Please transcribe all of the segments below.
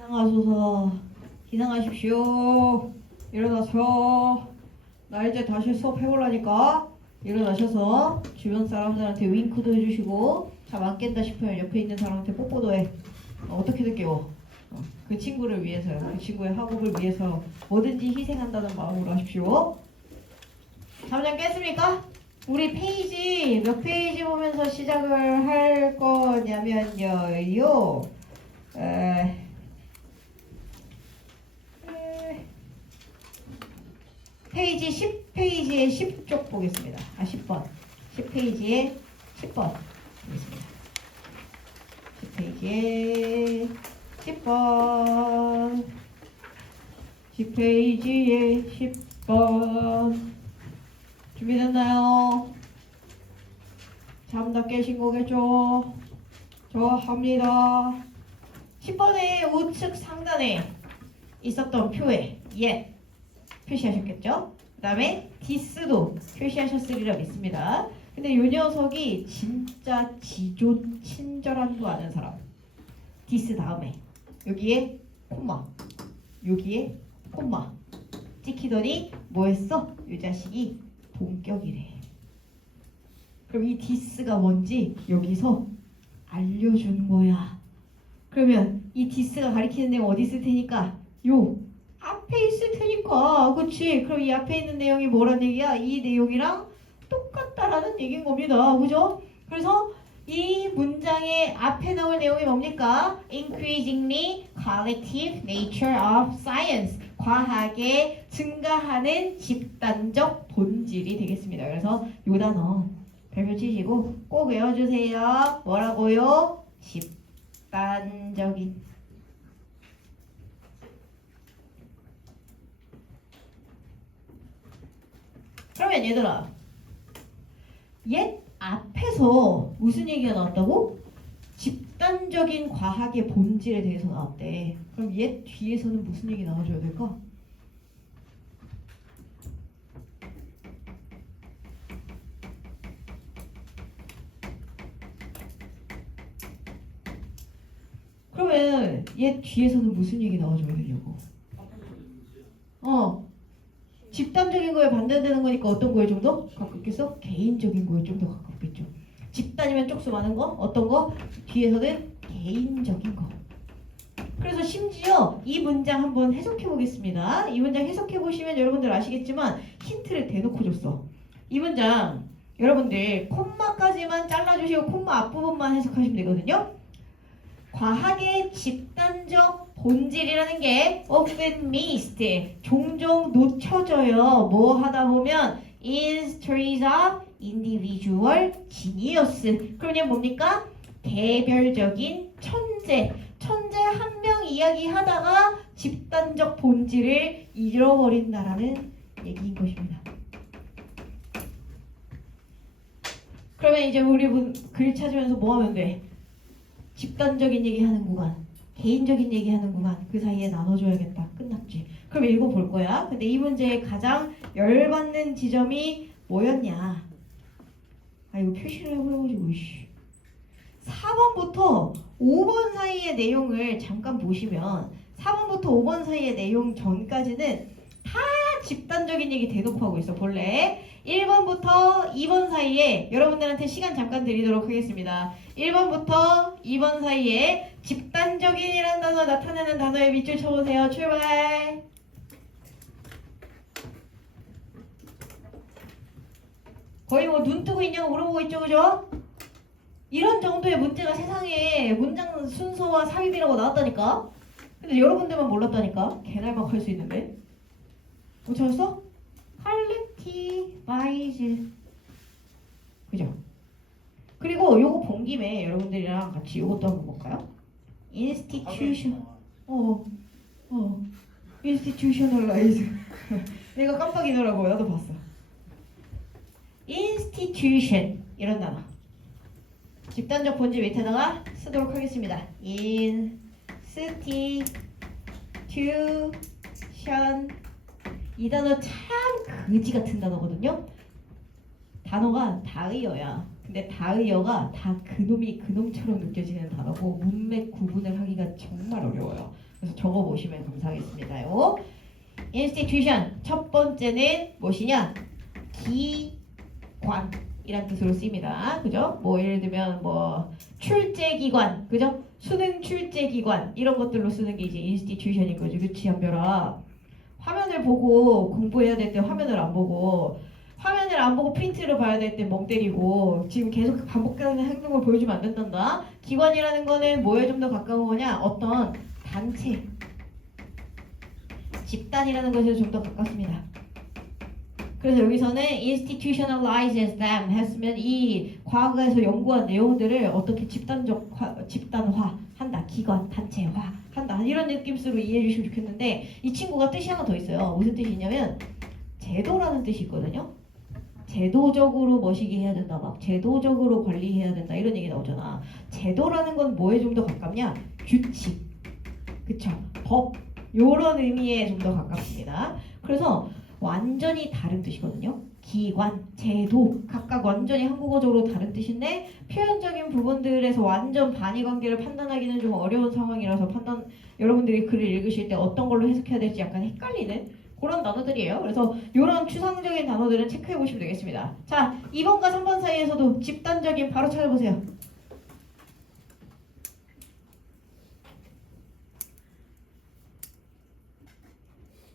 기상하소서. 기상하십시오. 일어나서. 나 이제 다시 수업 해보려니까 일어나셔서 주변 사람들한테 윙크도 해주시고 잠 안 깬다 싶으면 옆에 있는 사람한테 뽀뽀도 해. 어떻게든 깨워. 그 친구를 위해서요. 그 친구의 학업을 위해서 뭐든지 희생한다는 마음으로 하십시오. 잠장 깼습니까? 우리 페이지 몇 페이지 보면서 시작을 할 거냐면요. 페이지 10페이지의 10쪽 보겠습니다. 10번. 10페이지의 10번 보겠습니다. 10페이지의 10번. 10페이지의 10번. 준비됐나요? 잠 다 깨신 거겠죠? 저 합니다. 10번의 우측 상단에 있었던 표에 옛 표시하셨겠죠? 그 다음에 디스도 표시하셨으리라 믿습니다. 근데 이 녀석이 진짜 지존 친절한 거 아는 사람. 디스 다음에 여기에 콤마, 여기에 콤마 찍히더니 뭐 했어? 이 자식이 본격이래. 그럼 이 디스가 뭔지 여기서 알려주는 거야. 그러면 이 디스가 가리키는 내용 어디 있을 테니까 요 앞에 있을 테니까. 그치? 그럼 이 앞에 있는 내용이 뭐란 얘기야? 이 내용이랑 똑같다라는 얘기인 겁니다. 그죠? 그래서 이 문장의 앞에 나올 내용이 뭡니까? Increasingly collective nature of science. 과학의 증가하는 집단적 본질이 되겠습니다. 그래서 요 단어 별표 치시고 꼭 외워주세요. 뭐라고요? 집단적인. 그러면 얘들아, 옛 앞에서 무슨 얘기가 나왔다고? 집단적인 과학의 본질에 대해서 나왔대. 그럼 옛 뒤에서는 무슨 얘기 나와줘야 될까? 그러면 옛 뒤에서는 무슨 얘기 나와줘야 되냐고? 집단적인 거에 반대되는 거니까 어떤 거에 좀 더 가깝겠어? 개인적인 거에 좀 더 가깝겠죠. 집단이면 쪽수 많은 거, 어떤 거? 뒤에서는 개인적인 거. 그래서 심지어 이 문장 한번 해석해 보겠습니다. 이 문장 해석해 보시면 여러분들 아시겠지만 힌트를 대놓고 줬어. 이 문장 여러분들 콤마까지만 잘라주시고 콤마 앞부분만 해석하시면 되거든요. 과학의 집단적 본질이라는 게 often missed, 종종 놓쳐져요. 뭐 하다 보면 in stories of individual genius. 그러면 뭡니까? 개별적인 천재. 천재 한 명 이야기하다가 집단적 본질을 잃어버린다라는 얘기인 것입니다. 그러면 이제 우리 글 찾으면서 뭐 하면 돼? 집단적인 얘기하는 구간, 개인적인 얘기하는 구간, 그 사이에 나눠줘야겠다. 끝났지. 그럼 읽어볼 거야. 근데 이 문제의 가장 열받는 지점이 뭐였냐? 이거 표시를 해보려가지고 4번부터 5번 사이의 내용을 잠깐 보시면 4번부터 5번 사이의 내용 전까지는 다 집단적인 얘기 대놓고 하고 있어. 본래 1번부터 2번 사이에 여러분들한테 시간 잠깐 드리도록 하겠습니다. 1번부터 2번 사이에 집단적인이라는 단어 나타내는 단어에 밑줄 쳐보세요. 출발! 거의 뭐 눈 뜨고 있냐고 물어보고 있죠, 그죠? 이런 정도의 문제가 세상에 문장 순서와 삽입이라고 나왔다니까? 근데 여러분들만 몰랐다니까? 개날막 할 수 있는데? 못 찾았어? collectivize. 그죠? 그리고 요거 본 김에 여러분들이랑 같이 요것도 한번 볼까요? institution. institutionalize. 내가 깜빡이더라고. 나도 봤어. institution 이런 단어. 집단적 본질 밑에다가 쓰도록 하겠습니다. institution. 이 단어 참 그지 같은 단어거든요. 단어가 다의어야. 근데 다의어가 다 그놈이 그놈처럼 느껴지는 단어고 문맥 구분을 하기가 정말 어려워요. 그래서 적어보시면 감사하겠습니다요. institution 첫 번째는 무엇이냐? 기관이란 뜻으로 쓰입니다. 그죠? 뭐 예를 들면 뭐 출제기관, 그죠? 수능 출제기관 이런 것들로 쓰는 게 이제 institution인 거죠. 그치 한별아? 화면을 보고 공부해야 될 때 화면을 안 보고 프린트를 봐야 될 때 멍 때리고 지금 계속 반복하는 행동을 보여주면 안 된단다. 기관이라는 거는 뭐에 좀 더 가까운 거냐? 어떤 단체, 집단이라는 것에 좀 더 가깝습니다. 그래서 여기서는 institutionalizes them 했으면 이 과거에서 연구한 내용들을 어떻게 집단화 한다, 기관, 단체화 한다 이런 느낌으로 이해해 주시면 좋겠는데 이 친구가 뜻이 하나 더 있어요. 무슨 뜻이냐면 제도라는 뜻이 있거든요. 제도적으로 멋이게 해야 된다, 막 제도적으로 관리해야 된다 이런 얘기 나오잖아. 제도라는 건 뭐에 좀 더 가깝냐? 규칙, 그쵸? 법 요런 의미에 좀 더 가깝습니다. 그래서 완전히 다른 뜻이거든요. 기관, 제도 각각 완전히 한국어적으로 다른 뜻인데 표현적인 부분들에서 완전 반의 관계를 판단하기는 좀 어려운 상황이라서 여러분들이 글을 읽으실 때 어떤 걸로 해석해야 될지 약간 헷갈리는 그런 단어들이에요. 그래서 이런 추상적인 단어들은 체크해 보시면 되겠습니다. 자, 2번과 3번 사이에서도 집단적인 바로 찾아보세요.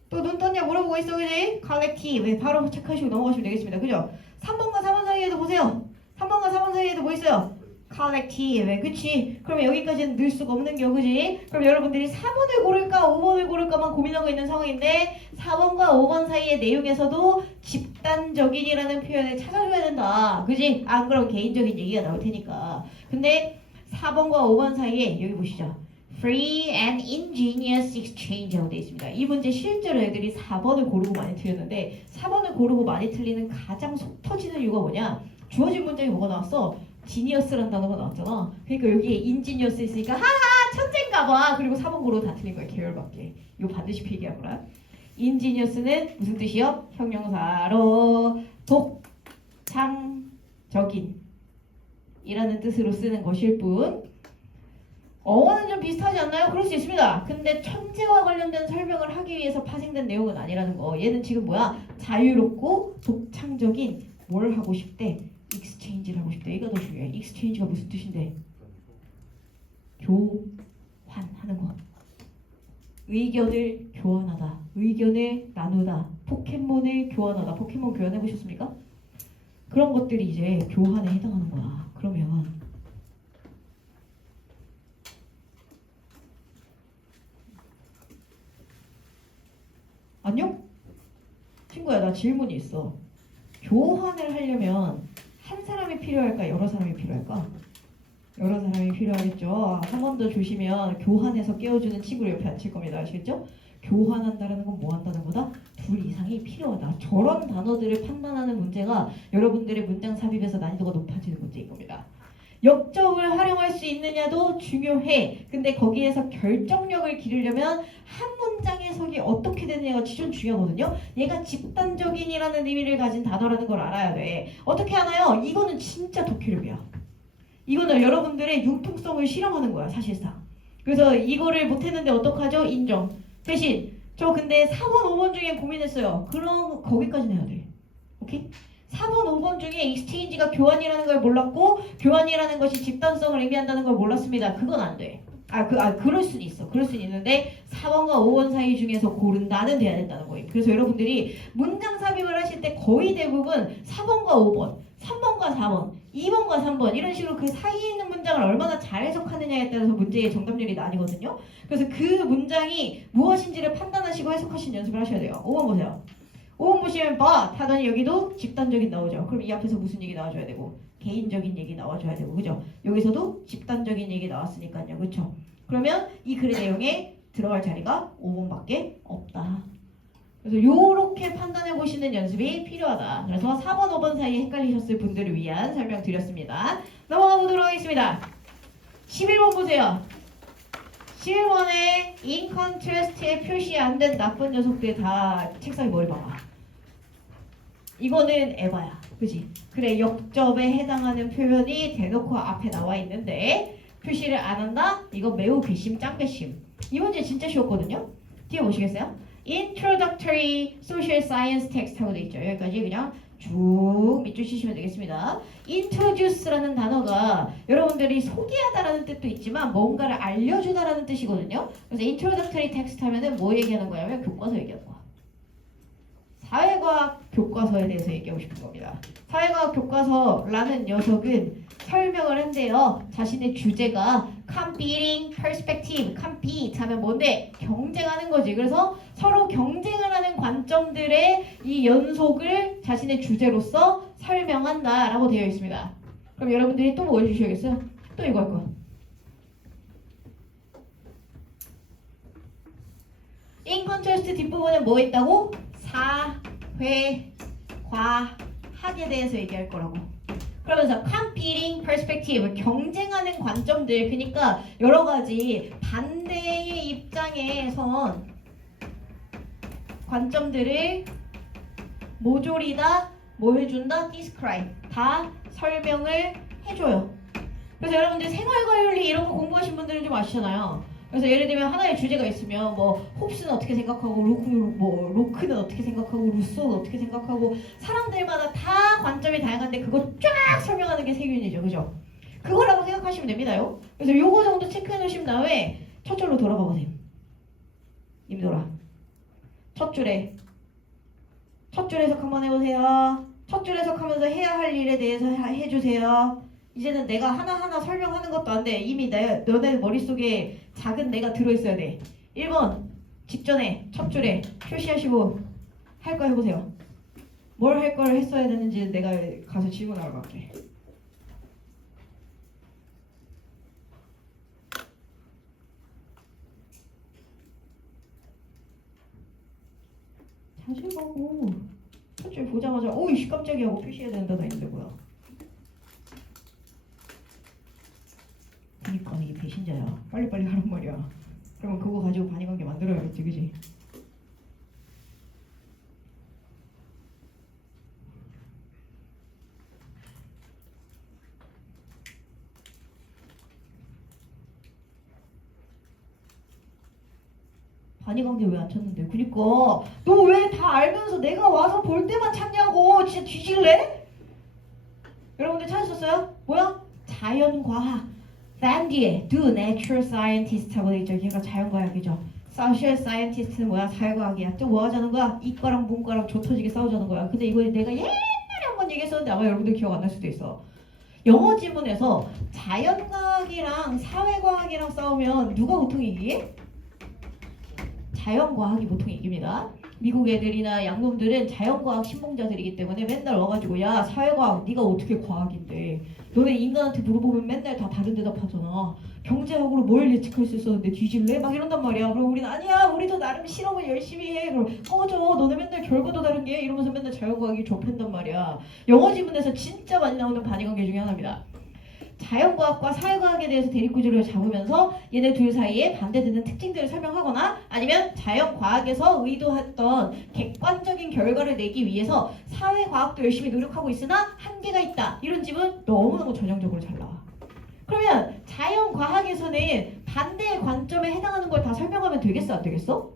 또 눈 떴냐 물어보고 있어, 그지? collective 바로 체크하시고 넘어가시면 되겠습니다. 그죠? 3번과 4번 사이에도 보세요. 3번과 4번 사이에도 뭐 있어요? collective, 그치? 그러면 여기까지는 넣을 수가 없는 겨, 그지? 그럼 여러분들이 4번을 고를까 5번을 고를까만 고민하고 있는 상황인데 4번과 5번 사이의 내용에서도 집단적인이라는 표현을 찾아줘야 된다, 그지? 안 그럼 개인적인 얘기가 나올 테니까. 근데 4번과 5번 사이에 여기 보시죠. Free and ingenious exchange라고 되어 있습니다. 이 문제 실제로 애들이 4번을 고르고 많이 틀렸는데 4번을 고르고 많이 틀리는 가장 속 터지는 이유가 뭐냐? 주어진 문장에 뭐가 나왔어? 지니어스라는 단어가 나왔잖아. 그러니까 여기에 인지니어스 있으니까 하하 천재인가봐. 그리고 4번 고르고 다 틀린 거야. 계열밖에. 이거 반드시 필기하거라. 인지니어스는 무슨 뜻이요? 형용사로 독창적인 이라는 뜻으로 쓰는 것일 뿐 어원은 좀 비슷하지 않나요? 그럴 수 있습니다. 근데 천재와 관련된 설명을 하기 위해서 파생된 내용은 아니라는 거. 얘는 지금 뭐야? 자유롭고 독창적인 뭘 하고 싶대? exchange를 하고 싶대. 이거 더 중요해. exchange가 무슨 뜻인데? 교환하는 거. 의견을 교환하다. 의견을 나누다. 포켓몬을 교환하다. 포켓몬 교환해 보셨습니까? 그런 것들이 이제 교환에 해당하는 거야. 그러면 안녕? 친구야, 나 질문이 있어. 교환을 하려면 한 사람이 필요할까? 여러 사람이 필요할까? 여러 사람이 필요하겠죠. 한 번 더 조시면 교환해서 깨워주는 친구를 옆에 앉힐 겁니다. 아시겠죠? 교환한다는 건 뭐 한다는 거다? 둘 이상이 필요하다. 저런 단어들을 판단하는 문제가 여러분들의 문장 삽입에서 난이도가 높아지는 문제인 겁니다. 역접을 활용할 수 있느냐도 중요해. 근데 거기에서 결정력을 기르려면 한 문장 해석이 어떻게 되느냐가 진짜 중요하거든요. 얘가 집단적인이라는 의미를 가진 단어라는 걸 알아야 돼. 어떻게 하나요? 이거는 진짜 독해력이야. 이거는 여러분들의 융통성을 실험하는 거야, 사실상. 그래서 이거를 못했는데 어떡하죠? 인정. 대신 저 근데 4번, 5번 중에 고민했어요. 그럼 거기까지는 해야 돼. 오케이? 4번, 5번 중에 exchange가 교환이라는 걸 몰랐고 교환이라는 것이 집단성을 의미한다는 걸 몰랐습니다. 그건 안 돼. 그럴 수는 있어. 그럴 수는 있는데 4번과 5번 사이 중에서 고른다는 돼야 된다는 거예요. 그래서 여러분들이 문장 삽입을 하실 때 거의 대부분 4번과 5번, 3번과 4번, 2번과 3번 이런 식으로 그 사이에 있는 문장을 얼마나 잘 해석하느냐에 따라서 문제의 정답률이 나뉘거든요. 그래서 그 문장이 무엇인지를 판단하시고 해석하시는 연습을 하셔야 돼요. 5번 보세요. 5번 보시면 but 하더니 여기도 집단적인 나오죠. 그럼 이 앞에서 무슨 얘기 나와줘야 되고 개인적인 얘기 나와줘야 되고 그죠? 여기서도 집단적인 얘기 나왔으니까요. 그렇죠? 그러면 이 글의 내용에 들어갈 자리가 5번밖에 없다. 그래서 요렇게 판단해 보시는 연습이 필요하다. 그래서 4번, 5번 사이에 헷갈리셨을 분들을 위한 설명 드렸습니다. 넘어가 보도록 하겠습니다. 11번 보세요. 11번에 in contrast에 표시 안 된 나쁜 녀석들 다 책상에 머리 박아. 이거는 에바야. 그지? 그래, 역접에 해당하는 표현이 대놓고 앞에 나와 있는데 표시를 안 한다? 이거 매우 괘씸, 짱괘씸. 이 문제 진짜 쉬웠거든요. 뒤에 보시겠어요? Introductory Social Science Text 하고 돼 있죠. 여기까지 그냥 쭉 밑줄 치시면 되겠습니다. Introduce라는 단어가 여러분들이 소개하다라는 뜻도 있지만 뭔가를 알려주다라는 뜻이거든요. 그래서 Introductory Text 하면은 뭐 얘기하는 거냐면 교과서 얘기하는 거야. 사회과학 교과서에 대해서 얘기하고 싶은 겁니다. 사회과학 교과서라는 녀석은 설명을 한대요. 자신의 주제가 competing perspective, compete 하면 뭔데? 경쟁하는 거지. 그래서 서로 경쟁을 하는 관점들의 이 연속을 자신의 주제로서 설명한다 라고 되어 있습니다. 그럼 여러분들이 또 뭐 해주셔야겠어요? 또 이거 할 거야. In contrast 뒷부분에 뭐 있다고? 사회, 과학에 대해서 얘기할 거라고. 그러면서 competing perspective, 경쟁하는 관점들, 그러니까 여러 가지 반대의 입장에 선 관점들을 모조리 다 뭐 해준다? describe, 다 설명을 해줘요. 그래서 여러분들 생활과윤리 이런 거 공부하신 분들은 좀 아시잖아요. 그래서 예를 들면 하나의 주제가 있으면 뭐 홉스는 어떻게 생각하고 로크는 어떻게 생각하고 루소는 어떻게 생각하고 사람들마다 다 관점이 다양한데 그거 쫙 설명하는 게 세균이죠. 그죠? 그거라고 생각하시면 됩니다요. 그래서 요거 정도 체크해 놓으신 다음에 첫 줄로 돌아가 보세요. 임돌아. 첫 줄 해석 한번 해보세요. 첫 줄 해석하면서 해야 할 일에 대해서 해주세요. 이제는 내가 하나하나 설명하는 것도 안 돼. 이미 너네 머릿속에 작은 내가 들어있어야 돼. 1번 직전에 첫 줄에 표시하시고 할 거 해보세요. 뭘 할 걸 했어야 되는지 내가 가서 질문하러 갈게. 자주 가고 첫 줄 보자마자 오이씨 깜짝이야 하고 표시해야 된다 다 있는데 뭐야. 그니까 이게 배신자야. 빨리빨리 하란 말이야. 그러면 그거 가지고 반의관계 만들어야겠지, 그지? 반의관계 왜 안 찾는데? 그니까 너 왜 다 알면서 내가 와서 볼 때만 찾냐고. 진짜 뒤질래? 여러분들 찾으셨어요? 뭐야? 자연과학. 단 뒤에 do natural scientist 하고 되어있죠. 얘가 자연과학이죠. social scientist는 뭐야? 사회과학이야. 또 뭐 하자는 거야? 이과랑 문과랑 조 터지게 싸우자는 거야. 근데 이거 내가 옛날에 한번 얘기했었는데 아마 여러분들 기억 안 날 수도 있어. 영어 지문에서 자연과학이랑 사회과학이랑 싸우면 누가 보통 이기게? 자연과학이 보통 이깁니다. 미국 애들이나 양놈들은 자연과학 신봉자들이기 때문에 맨날 와가지고 야 사회과학 네가 어떻게 과학인데 너네 인간한테 물어보면 맨날 다 다른 대답 하잖아. 경제학으로 뭘 예측할 수 있었는데 뒤질래? 막 이런단 말이야. 그럼 우리는 아니야 우리도 나름 실험을 열심히 해. 그럼 꺼져 너네 맨날 결과도 다른 게 이러면서 맨날 자연과학이 좁힌단 말이야. 영어 지문에서 진짜 많이 나오는 반의관계 중에 하나입니다. 자연과학과 사회과학에 대해서 대립구조를 잡으면서 얘네 둘 사이에 반대되는 특징들을 설명하거나 아니면 자연과학에서 의도했던 객관적인 결과를 내기 위해서 사회과학도 열심히 노력하고 있으나 한계가 있다. 이런 집은 너무너무 전형적으로 잘 나와. 그러면 자연과학에서는 반대의 관점에 해당하는 걸 다 설명하면 되겠어? 안 되겠어?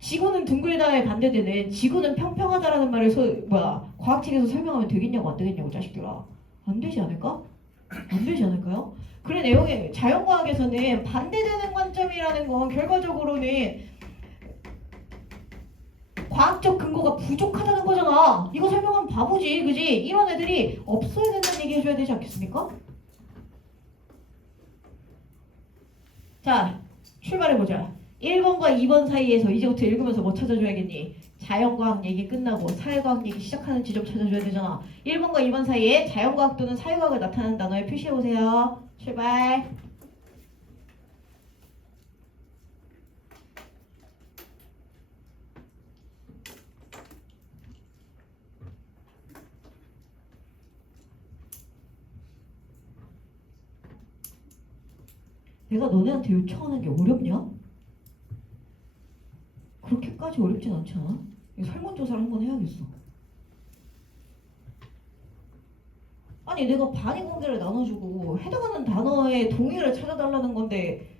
지구는 둥글다에 반대되는 지구는 평평하다라는 말을 과학책에서 설명하면 되겠냐고 안 되겠냐고 자식들아. 안 되지 않을까? 안 되지 않을까요? 그래 내용에 자연과학에서는 반대되는 관점이라는 건 결과적으로는 과학적 근거가 부족하다는 거잖아. 이거 설명하면 바보지, 그지? 이런 애들이 없어야 된다는 얘기 해줘야 되지 않겠습니까? 자, 출발해보자. 1번과 2번 사이에서 이제부터 읽으면서 뭐 찾아줘야겠니? 자연과학 얘기 끝나고 사회과학 얘기 시작하는 지점 찾아줘야 되잖아. 1번과 2번 사이에 자연과학 또는 사회과학을 나타내는 단어에 표시해보세요. 출발. 내가 너네한테 요청하는 게 어렵냐? 그렇게까지 어렵진 않잖아. 설문조사를 한번 해야겠어. 아니 내가 반의관계를 나눠주고 해당하는 단어의 동의를 찾아달라는 건데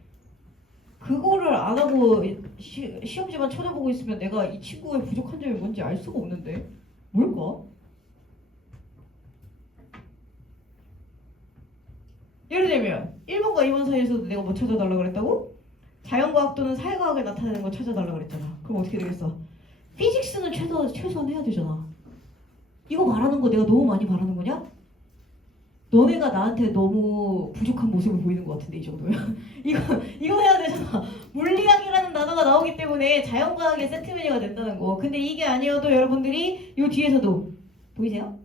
그거를 안 하고 시험지만 쳐다보고 있으면 내가 이 친구의 부족한 점이 뭔지 알 수가 없는데 뭘까? 예를 들면 1번과 2번 사이에서도 내가 뭐 찾아달라고 그랬다고? 자연과학 또는 사회과학을 나타내는 거 찾아달라고 그랬잖아. 그럼 어떻게 되겠어? 피직스는 최소한 해야 되잖아. 이거 말하는 거 내가 너무 많이 바라는 거냐? 너네가 나한테 너무 부족한 모습을 보이는 것 같은데 이 정도면 이거 해야 되잖아. 물리학이라는 단어가 나오기 때문에 자연과학의 세트 메뉴가 된다는 거. 근데 이게 아니어도 여러분들이 이 뒤에서도 보이세요?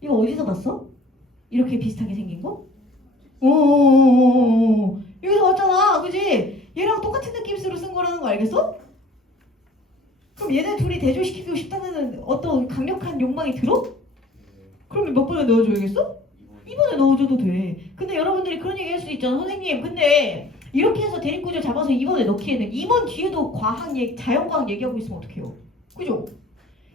이거 어디서 봤어? 이렇게 비슷하게 생긴 거? 여기서 봤잖아, 그지? 얘랑 똑같은 느낌으로 쓴 거라는 거 알겠어? 그럼 얘네 둘이 대조시키고 싶다는 어떤 강력한 욕망이 들어? 그러면 몇 번에 넣어줘야겠어? 2번에 넣어줘도 돼. 근데 여러분들이 그런 얘기 할 수도 있잖아. 선생님, 근데 이렇게 해서 대립구조 잡아서 2번에 넣기에는 2번 뒤에도 자연과학 얘기하고 있으면 어떡해요? 그죠?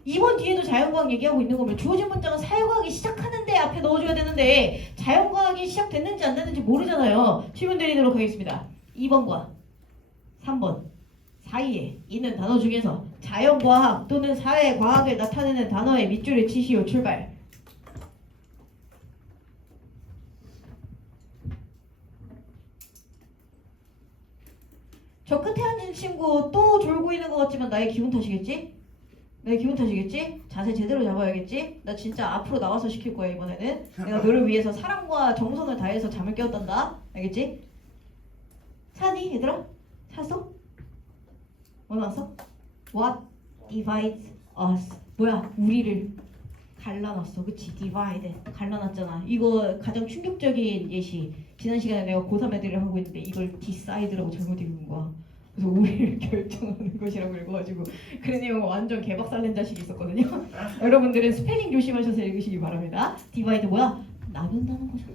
2번 뒤에도 자연과학 얘기하고 있는 거면 주어진 문장은 사회과학이 시작하는데 앞에 넣어줘야 되는데 자연과학이 시작됐는지 안 됐는지 모르잖아요. 질문 드리도록 하겠습니다. 2번과 3번 사이에 있는 단어 중에서 자연과학 또는 사회과학을 나타내는 단어의 밑줄을 치시오. 출발. 저 끝에 앉은 친구 또 졸고 있는 것 같지만 나의 기분 탓이겠지? 내 기분 탓이겠지? 자세 제대로 잡아야겠지? 나 진짜 앞으로 나와서 시킬 거야 이번에는. 내가 너를 위해서 사랑과 정성을 다해서 잠을 깨웠단다. 알겠지? 사니 얘들아? 샀어? 뭐 나왔어? What divides us? 뭐야? 우리를 갈라놨어. 그치? divide 갈라놨잖아. 이거 가장 충격적인 예시. 지난 시간에 내가 고3 애들을 하고 있는데 이걸 decide라고 잘못 읽은 거야. 그래서 우리를 결정하는 것이라고 읽어가지고 그러니 완전 개박살낸 자식이 있었거든요. 여러분들은 스펠링 조심하셔서 읽으시기 바랍니다. 디바이드 뭐야? 나눈다는 거잖아.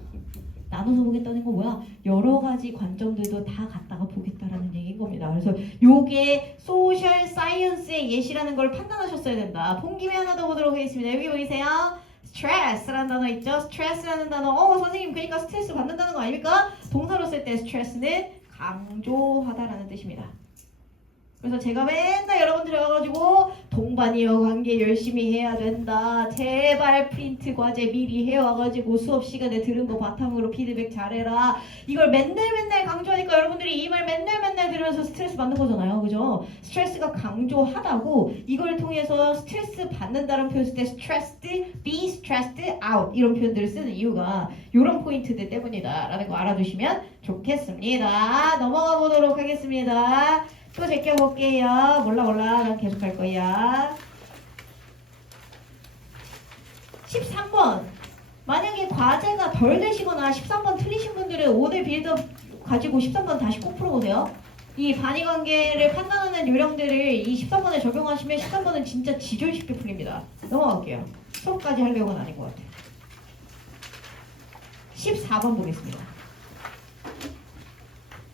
나눠서 보겠다는 건 뭐야? 여러 가지 관점들도 다 갖다가 보겠다라는 얘기인 겁니다. 그래서 요게 소셜 사이언스의 예시라는 걸 판단하셨어야 된다. 본 김에 하나 더 보도록 하겠습니다. 여기 보이세요? 스트레스라는 단어 있죠? 스트레스라는 단어. 선생님 그러니까 스트레스 받는다는 거 아닙니까? 동사로 쓸 때 스트레스는 강조하다라는 뜻입니다. 그래서 제가 맨날 여러분들이 와가지고 동반이어 관계 열심히 해야 된다. 제발 프린트 과제 미리 해와가지고 수업 시간에 들은 거 바탕으로 피드백 잘해라. 이걸 맨날 강조하니까 여러분들이 이 말 맨날 들으면서 스트레스 받는 거잖아요. 그죠? 스트레스가 강조하다고 이걸 통해서 스트레스 받는다는 표현 쓸 때 stressed, be stressed out 이런 표현들을 쓰는 이유가 이런 포인트들 때문이다 라는 거 알아두시면 좋겠습니다. 넘어가 보도록 하겠습니다. 또 제껴볼게요. 몰라 난 계속 할 거야. 13번 만약에 과제가 덜 되시거나 13번 틀리신 분들은 오늘 빌드업 가지고 13번 다시 꼭 풀어보세요. 이 단위관계를 판단하는 요령들을 이 13번에 적용하시면 13번은 진짜 지졸 쉽게 풀립니다. 넘어갈게요. 수업까지 하려고는 아닌 것 같아요. 14번 보겠습니다.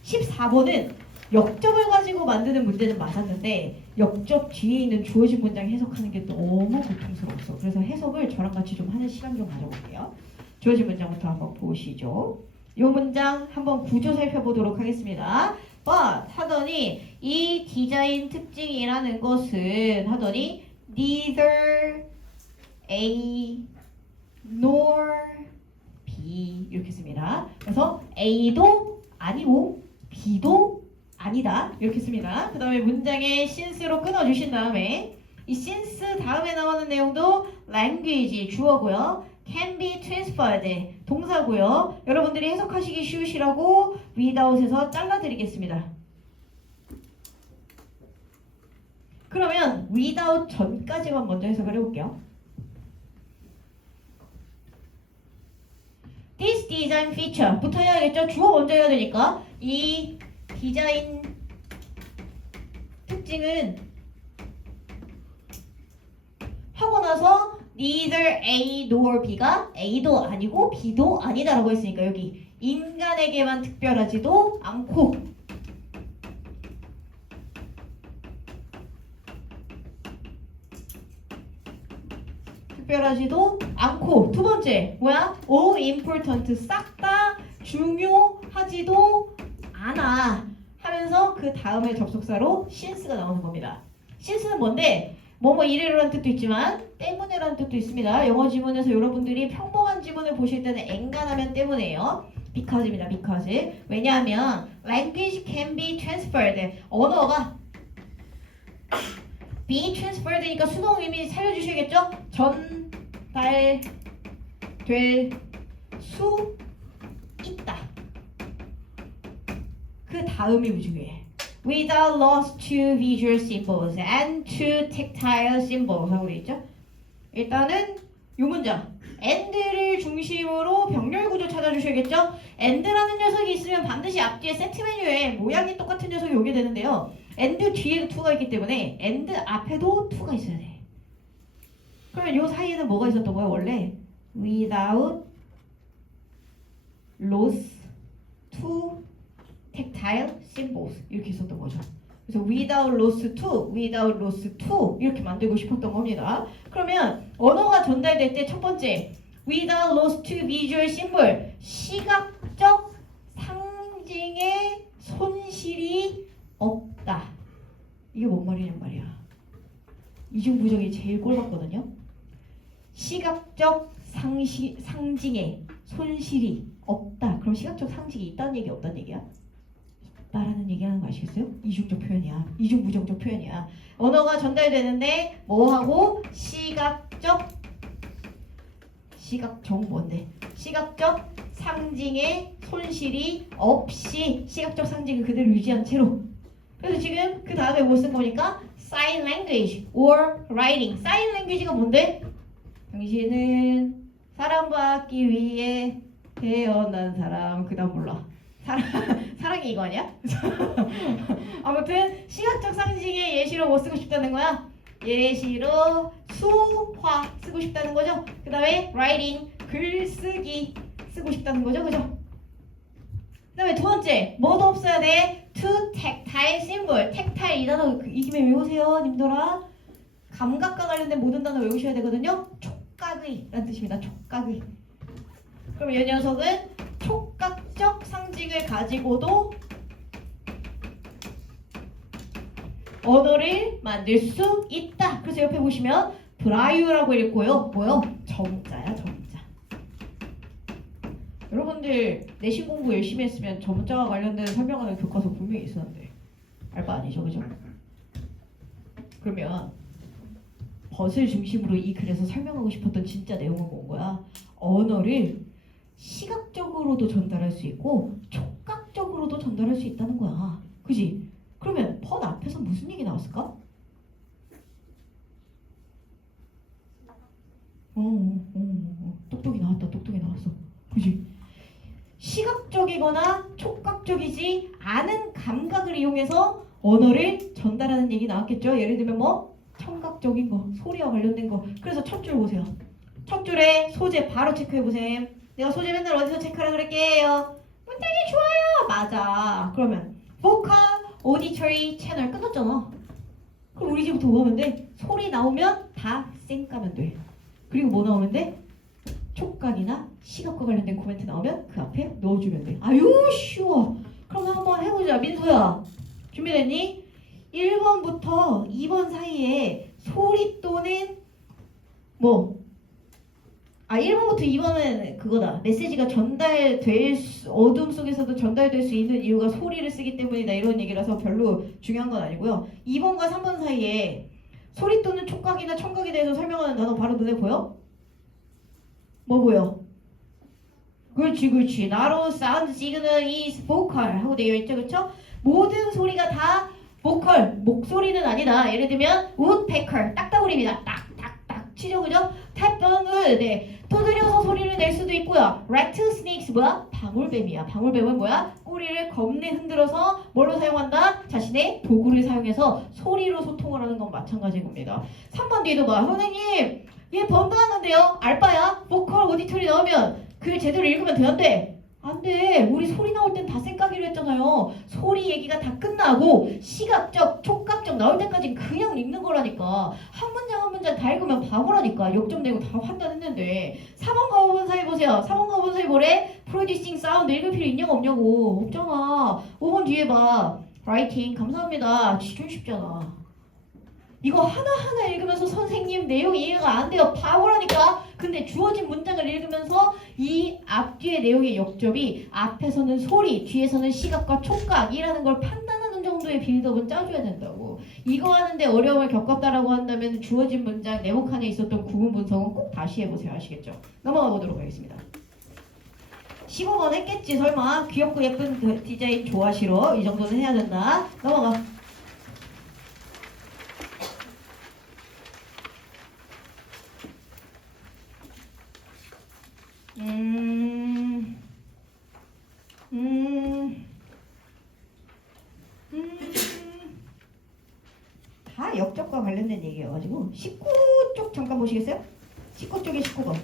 14번은 역접을 가지고 만드는 문제는 맞았는데 역접 뒤에 있는 주어진 문장 해석하는 게 너무 고통스러웠어. 그래서 해석을 저랑 같이 좀 하는 시간 좀 가져볼게요. 주어진 문장부터 한번 보시죠. 이 문장 한번 구조 살펴보도록 하겠습니다. But 하더니 이 디자인 특징이라는 것은 하더니 neither A nor B 이렇게 씁니다. 그래서 A도 아니고 B도 아니다 이렇게 씁니다. 그 다음에 문장에 since로 끊어주신 다음에 이 since 다음에 나오는 내용도 language 주어고요. can be transferred 동사고요. 여러분들이 해석하시기 쉬우시라고 without에서 잘라드리겠습니다. 그러면 without 전까지만 먼저 해석을 해볼게요. This design feature 부터 해야겠죠? 주어 먼저 해야 되니까 이 디자인 특징은 하고 나서 neither A nor B가 A도 아니고 B도 아니다라고 했으니까 여기 인간에게만 특별하지도 않고 특별하지도 않고 두 번째 뭐야? all important 싹 다 중요하지도 않아 하면서 그 다음에 접속사로 since가 나오는 겁니다. since는 뭔데? 뭐뭐 이래로라는 뜻도 있지만 때문에라는 뜻도 있습니다. 영어 지문에서 여러분들이 평범한 지문을 보실 때는 엔간하면 때문에요. because입니다. because. 왜냐하면 language can be transferred. 언어가 be transferred니까 수동 의미 살려주셔야겠죠? 전달될 수 있다. 그 다음이 중요해. Without loss to visual symbols and to tactile symbols 하고 있죠? 일단은 이 문장 and를 중심으로 병렬 구조 찾아주셔야겠죠? and라는 녀석이 있으면 반드시 앞뒤에 세트 메뉴에 모양이 똑같은 녀석이 오게 되는데요. and 뒤에도 to가 있기 때문에 and 앞에도 to가 있어야 돼. 그러면 이 사이에는 뭐가 있었던 거야 원래? Without loss to tactile symbols 이렇게 있었던 거죠. 그래서 without loss to, without loss to 이렇게 만들고 싶었던 겁니다. 그러면 언어가 전달될 때 첫 번째 without loss to visual symbol 시각적 상징의 손실이 없다. 이게 뭔 말이냔 말이야. 이중부정이 제일 꼴받거든요. 시각적 상징의 손실이 없다. 그럼 시각적 상징이 있다는 얘기 없다는 얘기야? 있다라는 얘기하는 거 아시겠어요? 이중적 표현이야. 이중부정적 표현이야. 언어가 전달되는데 뭐하고 시각적 뭔데? 시각적 상징의 손실이 없이 시각적 상징을 그대로 유지한 채로. 그래서 지금 그 다음에 뭐 쓴 거니까 sign language or writing. sign language가 뭔데? 당신은 사랑받기 위해 태어난 사람. 그 다음 몰라. 사랑이 이거 아니야? 아무튼 시각적 상징의 예시로 뭐 쓰고 싶다는 거야? 예시로 수화 쓰고 싶다는 거죠. 그 다음에 writing 글쓰기 쓰고 싶다는 거죠. 그죠? 그 다음에 두 번째 뭐도 없어야 돼? to tactile symbol. tactile 이 단어 익히면 외우세요 님들아. 감각과 관련된 모든 단어 외우셔야 되거든요. 촉각의 라는 뜻입니다. 촉각의. 그럼 이 녀석은 촉각적 상징을 가지고도 언어를 만들 수 있다. 그래서 옆에 보시면 브라이유라고 읽고요. 뭐요? 저문자야, 저문자. 여러분들 내신 공부 열심히 했으면 저문자와 관련된 설명하는 교과서 분명히 있었는데 알바 아니죠, 그죠? 그러면 벗을 중심으로 이 글에서 설명하고 싶었던 진짜 내용은 뭔 거야? 언어를 시각적으로도 전달할 수 있고 촉각적으로도 전달할 수 있다는 거야. 그지? 그러면 벗 앞에서 무슨 얘기 나왔을까? 똑똑이 나왔다. 똑똑이 나왔어. 그지? 시각적이거나 촉각적이지 않은 감각을 이용해서 언어를 전달하는 얘기 나왔겠죠? 예를 들면 뭐? 청각적인 거, 소리와 관련된 거. 그래서 첫 줄 보세요. 첫 줄에 소재 바로 체크해보세요. 내가 소재 맨날 어디서 체크하라 그랬게요? 문장이 좋아요. 맞아. 그러면 vocal, auditory 채널 끝났잖아. 그럼 우리 이제부터 뭐 하면 돼? 소리 나오면 다 쌩까면 돼. 그리고 뭐 나오면 돼? 촉각이나 시각과 관련된 코멘트 나오면 그 앞에 넣어주면 돼. 아유 쉬워. 그럼 한번 해보자. 민소야 준비됐니? 1번부터 2번 사이에 소리 또는 뭐 1번부터 2번은 그거다. 메시지가 전달될 수, 어둠 속에서도 전달될 수 있는 이유가 소리를 쓰기 때문이다. 이런 얘기라서 별로 중요한 건 아니고요. 2번과 3번 사이에 소리 또는 촉각이나 청각에 대해서 설명하는 단어 바로 눈에 보여? 뭐 보여? 그렇지. 나로 사운드 시그널 is vocal 하고 되어 있죠. 그쵸? 모든 소리가 다 vocal, 목소리는 아니다. 예를 들면 woodpecker, 딱따구리입니다. 딱딱딱 치죠. 그죠? tap on wood, 네. 두드려서 소리를 낼 수도 있고요. rattlesnakes 뭐야? 방울뱀이야. 방울뱀은 뭐야? 꼬리를 겁내 흔들어서 뭘로 사용한다? 자신의 도구를 사용해서 소리로 소통을 하는 건 마찬가지인 겁니다. 3번 뒤도 봐. 선생님 얘 번도 왔는데요. 알바야. vocal, auditory 나오면 글 제대로 읽으면 되는데 안 돼. 우리 소리 나올 땐 다 쌩까기로 했잖아요. 소리 얘기가 다 끝나고 시각적, 촉각적 나올 때까지 그냥 읽는 거라니까. 한 문장 한 문장 다 읽으면 바보라니까. 역점 내고 다 판단했는데 4번과 5번 사이 보세요. 보세요. 3번과 5번 사이 뭐래? producing sound 읽을 필요 있냐고 없냐고. 없잖아. 5번 뒤에 봐. writing 감사합니다. 좀 쉽잖아. 이거 하나하나 읽으면서 선생님 내용 이해가 안 돼요. 바보라니까. 근데 주어진 문장을 읽으면서 이 앞뒤의 내용의 역접이 앞에서는 소리, 뒤에서는 시각과 촉각이라는 걸 판단하는 정도의 빌드업은 짜줘야 된다고. 이거 하는데 어려움을 겪었다라고 한다면 주어진 문장 네모 칸에 있었던 구문 분석은 꼭 다시 해보세요. 아시겠죠? 넘어가 보도록 하겠습니다. 15번 했겠지 설마. 귀엽고 예쁜 그 디자인 좋아하시러 이 정도는 해야 된다. 넘어가. 다 역적과 관련된 얘기여가지고 19쪽 잠깐 보시겠어요? 19쪽에 19번.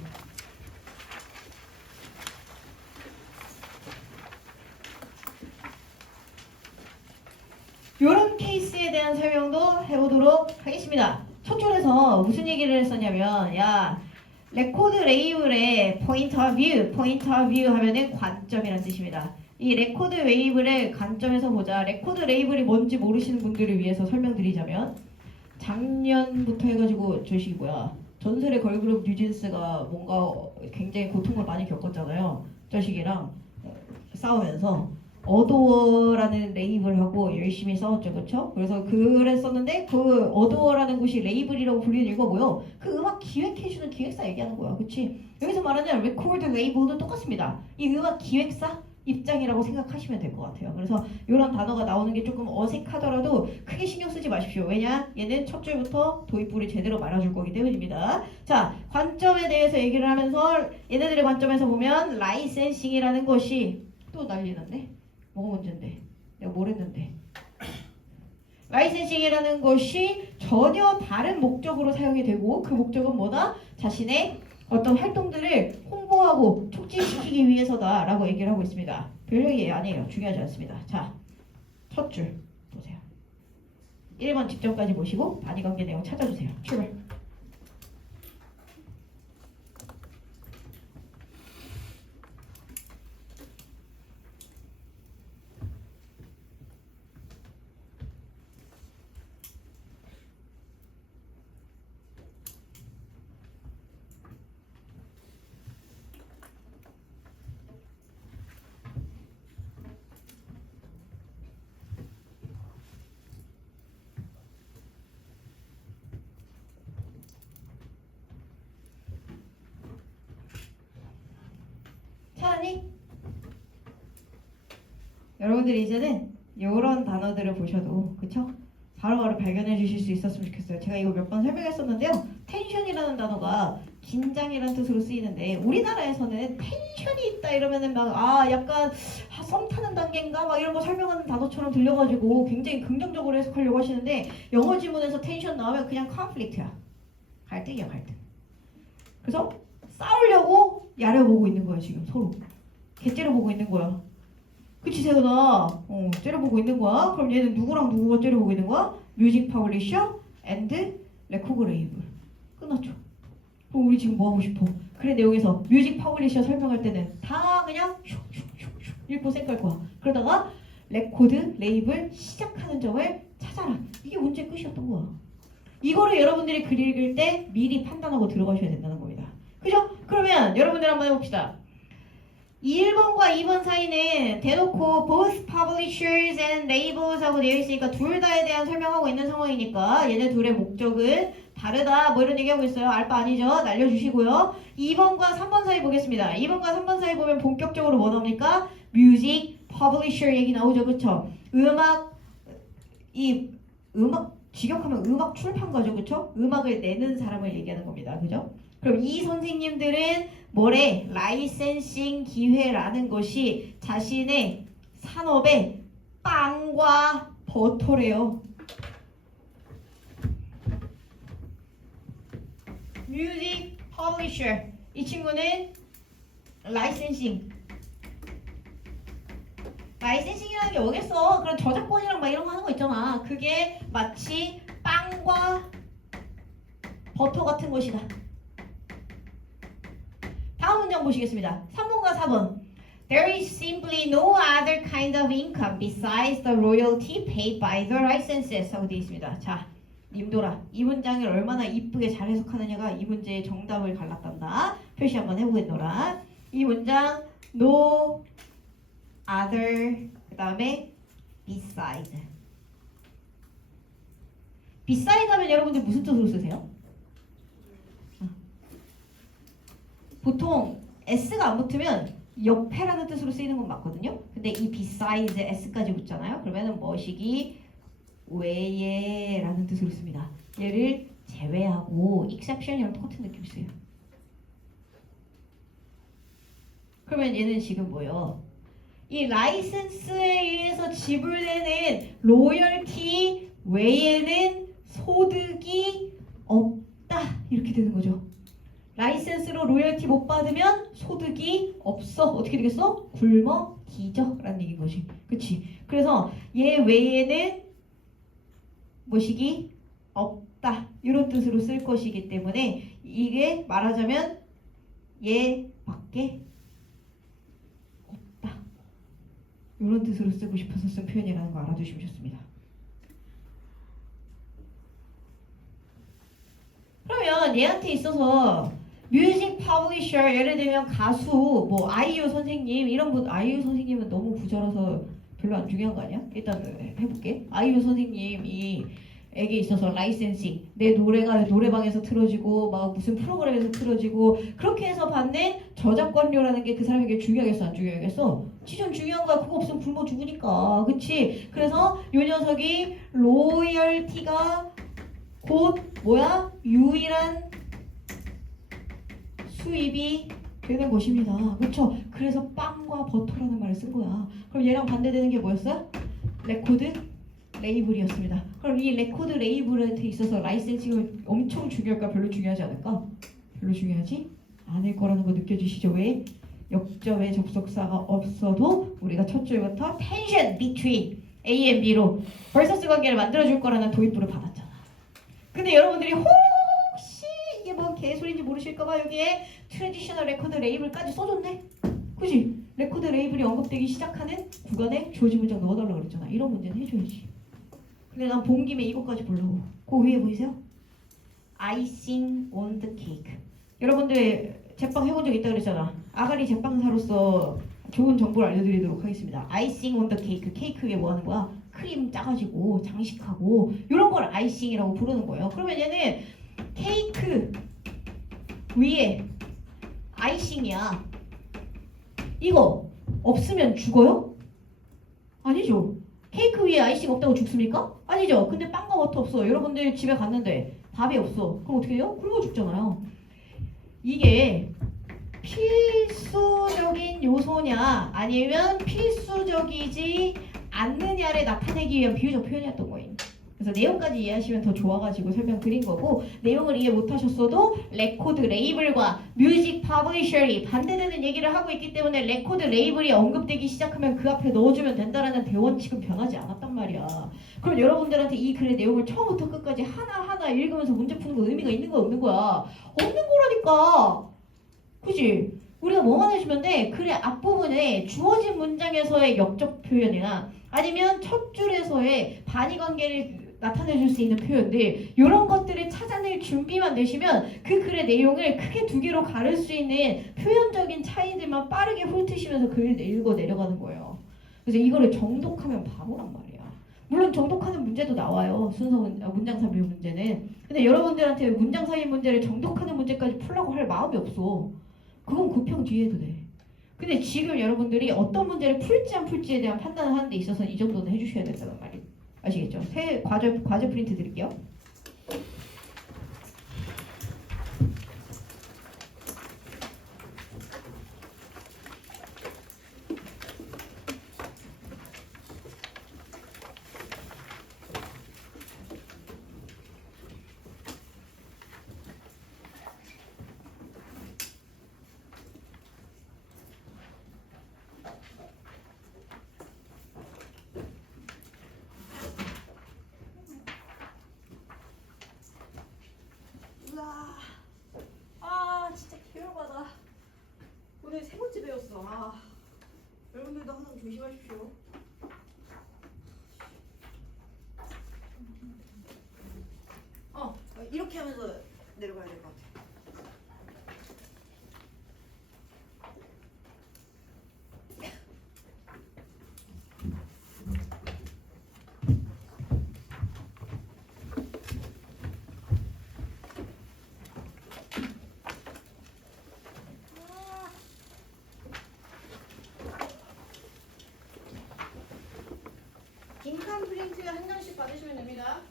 요런 케이스에 대한 설명도 해보도록 하겠습니다. 첫 줄에서 무슨 얘기를 했었냐면 야 레코드 레이블의 포인트 오브 뷰 하면은 관점이라는 뜻입니다. 이 레코드 레이블의 관점에서 보자. 레코드 레이블이 뭔지 모르시는 분들을 위해서 설명드리자면 작년부터 해가지고 저식이 뭐야 전설의 걸그룹 뉴진스가 뭔가 굉장히 고통을 많이 겪었잖아요. 저식이랑 싸우면서 어도어라는 레이블하고 열심히 싸웠죠, 그렇죠? 그래서 그랬었는데 그 어도어라는 곳이 레이블이라고 불리는 이거고요. 그 음악 기획해주는 기획사 얘기하는 거야, 그렇지? 여기서 말하는 레코드 레이블도 똑같습니다. 이 음악 기획사 입장이라고 생각하시면 될 것 같아요. 그래서 이런 단어가 나오는 게 조금 어색하더라도 크게 신경 쓰지 마십시오. 왜냐? 얘는 첫 줄부터 도입부를 제대로 말아줄 거기 때문입니다. 자, 관점에 대해서 얘기를 하면서 얘네들의 관점에서 보면 라이센싱이라는 것이 또 난리났네. 뭐가 문제인데? 내가 뭘 했는데? 라이센싱이라는 것이 전혀 다른 목적으로 사용이 되고 그 목적은 뭐다? 자신의 어떤 활동들을 홍보하고 촉진시키기 위해서다라고 얘기를 하고 있습니다. 별 얘기 아니에요. 중요하지 않습니다. 자, 첫 줄 보세요. 1번 직전까지 보시고 단위관계 내용 찾아주세요. 출발. 찾았니? 여러분들이 이제는 이런 단어들을 보셔도 그쵸? 바로바로 발견해 주실 수 있었으면 좋겠어요. 제가 이거 몇 번 설명했었는데요. 텐션이라는 단어가 긴장이라는 뜻으로 쓰이는데 우리나라에서는 텐션이 있다 이러면은 막 약간 썸 타는 단계인가 막 이런 거 설명하는 단어처럼 들려가지고 굉장히 긍정적으로 해석하려고 하시는데 영어 지문에서 텐션 나오면 그냥 컨플릭트야. 갈등이야 갈등. 그래서 싸우려고 야려보고 있는 거야 지금 서로. 개 째려보고 있는 거야. 그치 세훈아? 째려보고 있는 거야. 그럼 얘는 누구랑 누구가 째려보고 있는 거야? 뮤직 퍼블리셔 앤드 레코드 레이블. 끝났죠. 그럼 우리 지금 뭐 하고 싶어? 그래 내용에서 뮤직 퍼블리셔 설명할 때는 다 그냥 슉슉슉슉 읽고 쌩깔 거야. 그러다가 레코드 레이블 시작하는 점을 찾아라. 이게 문제의 끝이었던 거야. 이거를 여러분들이 글 읽을 때 미리 판단하고 들어가셔야 된다는 겁니다. 그죠? 그러면 여러분들 한번 해봅시다. 1번과 2번 사이는 대놓고 both publishers and labels 하고 되어 있으니까 둘 다에 대한 설명하고 있는 상황이니까 얘네 둘의 목적은 다르다 뭐 이런 얘기하고 있어요. 알바 아니죠? 날려주시고요. 2번과 3번 사이 보겠습니다. 2번과 3번 사이 보면 본격적으로 뭐 나옵니까? music publisher 얘기 나오죠. 그쵸? 음악 직역하면 음악 출판가죠. 그쵸? 음악을 내는 사람을 얘기하는 겁니다. 그죠? 그럼 이 선생님들은 뭐래? 라이센싱 기회라는 것이 자신의 산업의 빵과 버터래요. 뮤직 퍼블리셔. 이 친구는 라이센싱이라는 게 뭐겠어? 그런 저작권이랑 막 이런 거 하는 거 있잖아. 그게 마치 빵과 버터 같은 것이다. 다음 문장 문장 보시겠습니다. 3번과 4번. There is simply no other kind of income besides the royalty paid by the licenses 하고 되어 있습니다. 자, 님돌아, 이 문장을 얼마나 이쁘게 잘 해석하느냐가 이 문제의 정답을 갈랐단다. 표시 한번 해보겠노라. 이 문장 no other 그 다음에 beside. beside 하면 여러분들 무슨 뜻으로 쓰세요? 보통 s가 안 붙으면 옆에라는 뜻으로 쓰이는 건 맞거든요. 근데 이 besides s까지 붙잖아요. 그러면은 뭐시기 외에 라는 뜻으로 씁니다. 얘를 제외하고 exception이랑 똑같은 느낌이 쓰여요. 그러면 얘는 지금 뭐예요? 이 라이센스에 의해서 지불되는 로열티 외에는 소득이 없다 이렇게 되는 거죠. 라이센스로 로열티 못 받으면 소득이 없어. 어떻게 되겠어? 굶어 뒤져 라는 얘기인 거지. 그치? 그래서 얘 외에는 뭐시기? 없다 이런 뜻으로 쓸 것이기 때문에 이게 말하자면 얘 밖에 없다 이런 뜻으로 쓰고 싶어서 쓴 표현이라는 거 알아두시면 좋습니다. 그러면 얘한테 있어서 뮤직 퍼블리셔 예를 들면 가수 뭐 아이유 선생님 이런 분 아이유 선생님은 너무 부자라서 별로 안 중요한 거 아니야? 일단 해볼게. 아이유 선생님이 에게 있어서 라이센싱 내 노래가 노래방에서 틀어지고 막 무슨 프로그램에서 틀어지고 그렇게 해서 받는 저작권료라는 게 그 사람에게 중요하겠어 안 중요하겠어? 지금 중요한 거야. 그거 없으면 굶어 죽으니까. 그치? 그래서 요 녀석이 로열티가 곧 뭐야? 유일한 수입이 되는 것입니다. 그렇죠? 그래서 빵과 버터라는 말을 쓴 거야. 그럼 얘랑 반대되는 게 뭐였어요? 레코드 레이블이었습니다. 그럼 이 레코드 레이블한테 있어서 라이센싱은 엄청 중요할까? 별로 중요하지 않을까? 별로 중요하지 않을 거라는 거 느껴지시죠? 왜? 역접의 접속사가 없어도 우리가 첫 줄부터 tension between A and B로 벌서스 관계를 만들어줄 거라는 도입부를 받았잖아. 근데 여러분들이 혹시 이게 뭐 개소리인지 모르실까봐 여기에 트래디셔널 레코드 레이블까지 써줬네? 그치? 레코드 레이블이 언급되기 시작하는 구간에 주어진 문장 넣어달라고 그랬잖아. 이런 문제는 해줘야지. 근데 난 본 김에 이것까지 보려고. 그 위에 보이세요? Icing on the cake. 여러분들 제빵 해본 적 있다 그랬잖아. 아가리 제빵사로서 좋은 정보를 알려드리도록 하겠습니다. Icing on the cake. 케이크 위에 뭐 하는 거야? 크림 짜가지고 장식하고 이런 걸 아이싱이라고 부르는 거예요. 그러면 얘는 케이크 위에 아이싱이야. 이거 없으면 죽어요? 아니죠. 케이크 위에 아이싱 없다고 죽습니까? 아니죠. 근데 빵과 버터 없어. 여러분들 집에 갔는데 밥이 없어. 그럼 어떻게 해요? 굶어 죽잖아요. 이게 필수적인 요소냐 아니면 필수적이지 않느냐를 나타내기 위한 비유적 표현이었던 거예요. 그래서 내용까지 이해하시면 더 좋아가지고 설명드린 거고 내용을 이해 못하셨어도 레코드 레이블과 뮤직 퍼블리셔이 반대되는 얘기를 하고 있기 때문에 레코드 레이블이 언급되기 시작하면 그 앞에 넣어주면 된다라는 대원칙은 변하지 않았단 말이야. 그럼 여러분들한테 이 글의 내용을 처음부터 끝까지 하나하나 읽으면서 문제 푸는 거 의미가 있는 거야 없는 거야? 없는 거라니까. 그치? 우리가 뭐만 해주면 돼? 글의 앞부분에 주어진 문장에서의 역적 표현이나 아니면 첫 줄에서의 반의 관계를 나타내줄 수 있는 표현들 이런 것들을 찾아낼 준비만 되시면 그 글의 내용을 크게 두 개로 가를 수 있는 표현적인 차이들만 빠르게 훑으시면서 글을 읽어 내려가는 거예요. 그래서 이거를 정독하면 바보란 말이야. 물론 정독하는 문제도 나와요. 순서 문장 삽입 문제는. 근데 여러분들한테 문장 삽입 문제를 정독하는 문제까지 풀라고 할 마음이 없어. 그건 고평 뒤에 해도 돼. 근데 지금 여러분들이 어떤 문제를 풀지 안 풀지에 대한 판단을 하는 데 있어서 이 정도는 해주셔야 된다는 말이에요. 아시겠죠? 새 과제 프린트 드릴게요. 번째 배웠어. 여러분들도 항상 조심하십시오. 이렇게 하면서 내려가야 될 것 같아. 빈칸 프린트 한 장씩 받으시면 됩니다.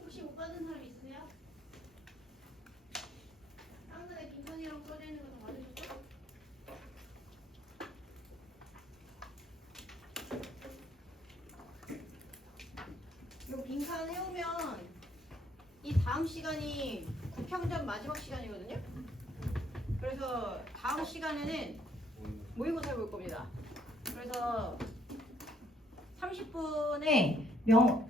혹시 못 받은 사람 있으세요? 쌍단에 빈칸이라고 써져 있는 거 다 받으셨죠? 요 빈칸 해오면 이 다음 시간이 구평전 마지막 시간이거든요. 그래서 다음 시간에는 모의고사를 볼 겁니다. 그래서 30분에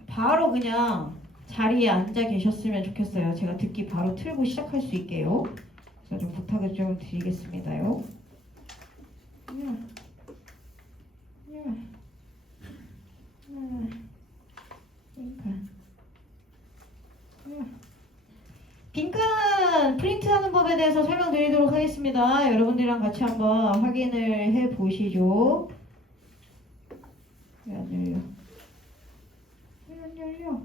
바로 그냥 자리에 앉아 계셨으면 좋겠어요. 제가 듣기 바로 틀고 시작할 수 있게요. 그래서 좀 부탁을 좀 드리겠습니다요. 빈칸 프린트하는 법에 대해서 설명드리도록 하겠습니다. 여러분들이랑 같이 한번 확인을 해 보시죠. 왜 안 열려? 왜 안 열려?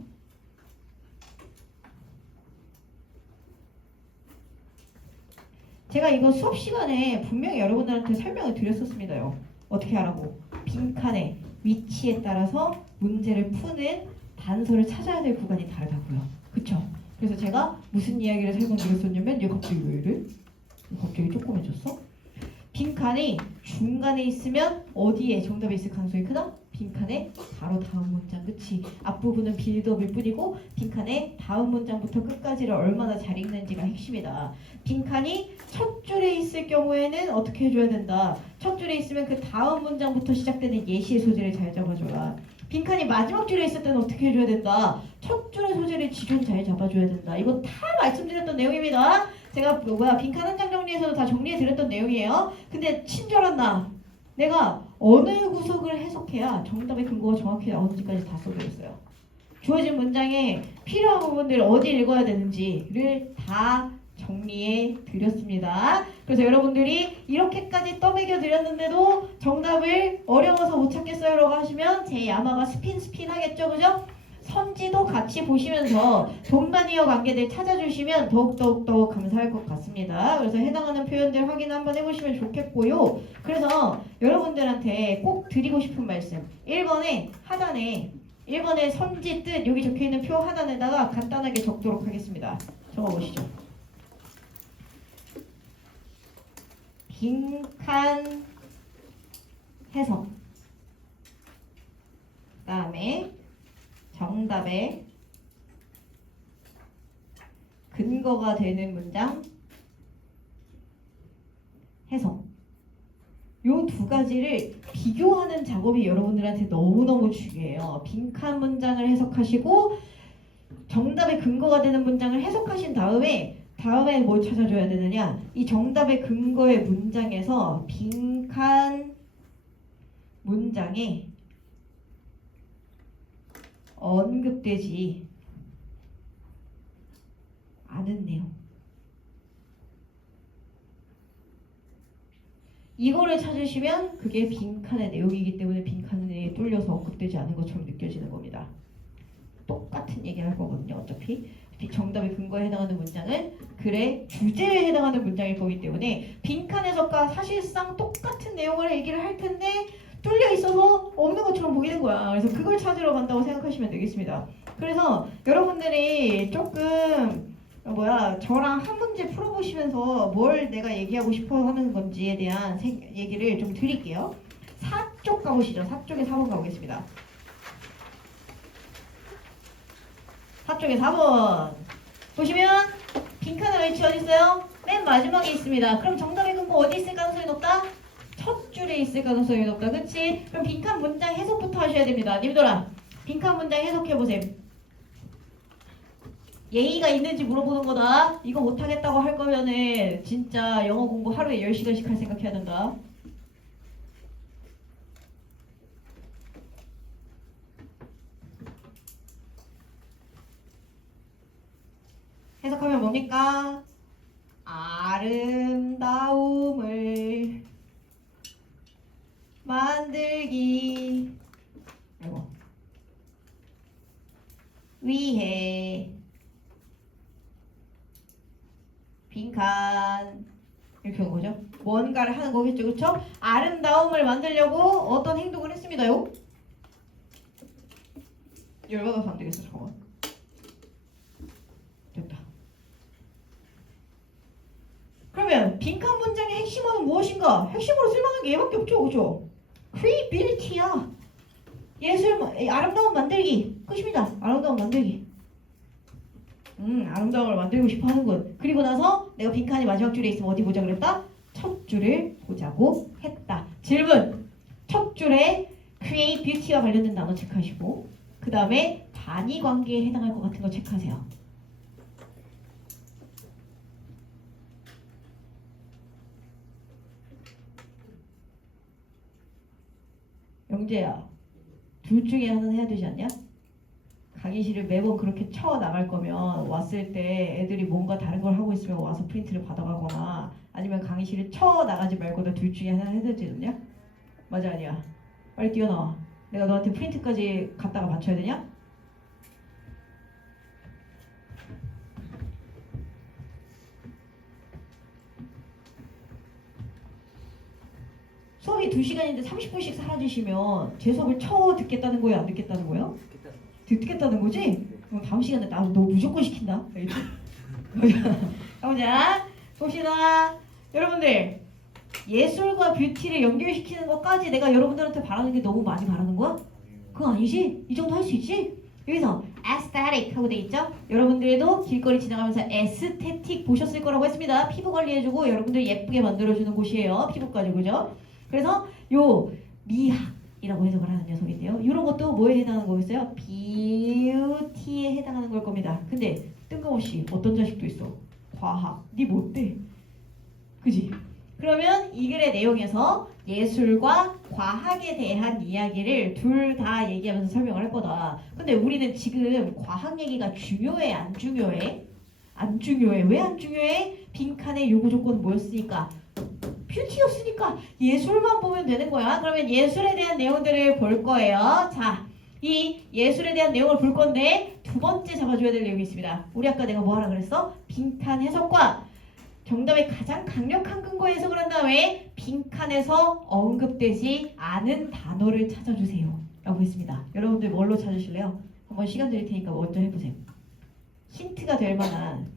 제가 이거 수업 시간에 분명히 여러분들한테 설명을 드렸었습니다요. 어떻게 하라고? 빈칸의 위치에 따라서 문제를 푸는 단서를 찾아야 될 구간이 다르다고요. 그쵸? 그래서 제가 무슨 이야기를 설명드렸었냐면 얘 갑자기 왜 이래? 갑자기 조그매졌어? 빈칸이 중간에 있으면 어디에 정답이 있을 가능성이 크다? 빈칸의 바로 다음 문장, 그치? 앞부분은 빌드업일 뿐이고 빈칸의 다음 문장부터 끝까지를 얼마나 잘 읽는지가 핵심이다. 빈칸이 첫 줄에 있을 경우에는 어떻게 해줘야 된다. 첫 줄에 있으면 그 다음 문장부터 시작되는 예시의 소재를 잘 잡아줘라. 빈칸이 마지막 줄에 있을 때는 어떻게 해줘야 된다. 첫 줄의 소재를 지금 잘 잡아줘야 된다. 이거 다 말씀드렸던 내용입니다. 제가 빈칸 한 장 정리해서도 다 정리해드렸던 내용이에요. 근데 친절한 나, 내가 어느 구석을 해석해야 정답의 근거가 정확히 나오는지까지 다 써드렸어요. 주어진 문장에 필요한 부분들을 어디 읽어야 되는지를 다 정리해 드렸습니다. 그래서 여러분들이 이렇게까지 떠먹여 드렸는데도 정답을 어려워서 못 찾겠어요 라고 하시면 제 야마가 스핀 하겠죠, 그죠? 선지도 같이 보시면서 돈바니어 관계들 찾아주시면 더욱 감사할 것 같습니다. 그래서 해당하는 표현들 확인 한번 해보시면 좋겠고요. 그래서 여러분들한테 꼭 드리고 싶은 말씀, 1번에 하단에 1번에 선지 뜻 여기 적혀있는 표 하단에다가 간단하게 적도록 하겠습니다. 적어보시죠. 빈칸 해석, 그 다음에 정답의 근거가 되는 문장 해석. 요 두 가지를 비교하는 작업이 여러분들한테 너무너무 중요해요. 빈칸 문장을 해석하시고 정답의 근거가 되는 문장을 해석하신 다음에 뭘 찾아줘야 되느냐? 이 정답의 근거의 문장에서 빈칸 문장에 언급되지 않은 내용, 이거를 찾으시면 그게 빈칸의 내용이기 때문에 빈칸에 뚫려서 언급되지 않은 것처럼 느껴지는 겁니다. 똑같은 얘기 할 거거든요. 어차피 정답의 근거에 해당하는 문장은 글의 주제에 해당하는 문장일 거기 때문에 빈칸 해석과 사실상 똑같은 내용을 얘기를 할 텐데 뚫려 있어서 없는 것처럼 보이는 거야. 그래서 그걸 찾으러 간다고 생각하시면 되겠습니다. 그래서 여러분들이 조금 저랑 한 문제 풀어보시면서 뭘 내가 얘기하고 싶어 하는 건지에 대한 얘기를 좀 드릴게요. 4쪽 가보시죠. 4쪽에 4번 가보겠습니다. 4쪽에 4번 보시면 빈칸의 위치 어디 있어요? 맨 마지막에 있습니다. 그럼 정답의 근거 어디 있을 가능성이 높다? 첫 줄에 있을 가능성이 높다. 그치? 그럼 빈칸 문장 해석부터 하셔야 됩니다. 님들아 빈칸 문장 해석해보세요. 예의가 있는지 물어보는 거다. 이거 못하겠다고 할 거면은 진짜 영어 공부 하루에 10시간씩 할 생각해야 된다. 해석하면 뭡니까? 아름다움을 만들기 위해 빈칸 이렇게 한 거죠. 뭔가를 하는 거겠죠. 그쵸? 아름다움을 만들려고 어떤 행동을 했습니다요. 열받아서 안 되겠어. 잠깐만. 됐다. 그러면 빈칸 문장의 핵심어는 무엇인가? 핵심으로 쓸만한 게 얘밖에 없죠. 그죠? creativity야. 아름다움 만들기. 끝입니다. 아름다움 만들기. 아름다움을 만들고 싶어 하는군. 그리고 나서 내가 빈칸이 마지막 줄에 있으면 어디 보자 그랬다? 첫 줄을 보자고 했다. 질문. 첫 줄에 create beauty와 관련된 단어 체크하시고 그 다음에 단위 관계에 해당할 것 같은 거 체크하세요. 영재야, 둘 중에 하나는 해야 되지 않냐? 강의실을 매번 그렇게 쳐 나갈 거면 왔을 때 애들이 뭔가 다른 걸 하고 있으면 와서 프린트를 받아가거나 아니면 강의실을 쳐 나가지 말거나 둘 중에 하나 해야 되지 않냐? 맞아 아니야? 빨리 뛰어나와. 내가 너한테 프린트까지 갖다가 맞춰야 되냐? 수업이 2시간인데 30분씩 사라지시면 제 수업을 쳐 듣겠다는 거예요? 안 듣겠다는 거예요? 듣겠다는 거지? 그럼 다음 시간에 너 무조건 시킨다. 가보자. 봅시다. 여러분들 예술과 뷰티를 연결시키는 것까지 내가 여러분들한테 바라는 게 너무 많이 바라는 거야? 그거 아니지? 이 정도 할 수 있지? 여기서 aesthetic 하고 돼 있죠? 여러분들도 길거리 지나가면서 에스테틱 보셨을 거라고 했습니다. 피부 관리해주고 여러분들 예쁘게 만들어주는 곳이에요. 피부까지 그죠? 그래서 요 미학이라고 해석을 하는 녀석인데요. 이런 것도 뭐에 해당하는 거겠어요? 뷰티에 해당하는 걸 겁니다. 근데 뜬금없이 어떤 자식도 있어. 과학. 니 뭐 어때? 그지? 그러면 이 글의 내용에서 예술과 과학에 대한 이야기를 둘 다 얘기하면서 설명을 할 거다. 근데 우리는 지금 과학 얘기가 중요해? 안 중요해? 안 중요해. 왜 안 중요해? 빈칸의 요구 조건은 뭐였으니까? 뷰티였으니까 예술만 보면 되는 거야. 그러면 예술에 대한 내용들을 볼 거예요. 자, 이 예술에 대한 내용을 볼 건데 두 번째 잡아줘야 될 내용이 있습니다. 우리 아까 내가 뭐 하라 그랬어? 빈칸 해석과 정답의 가장 강력한 근거 해석을 한 다음에 빈칸에서 언급되지 않은 단어를 찾아주세요 라고 했습니다. 여러분들 뭘로 찾으실래요? 한번 시간 드릴 테니까 먼저 해보세요. 힌트가 될 만한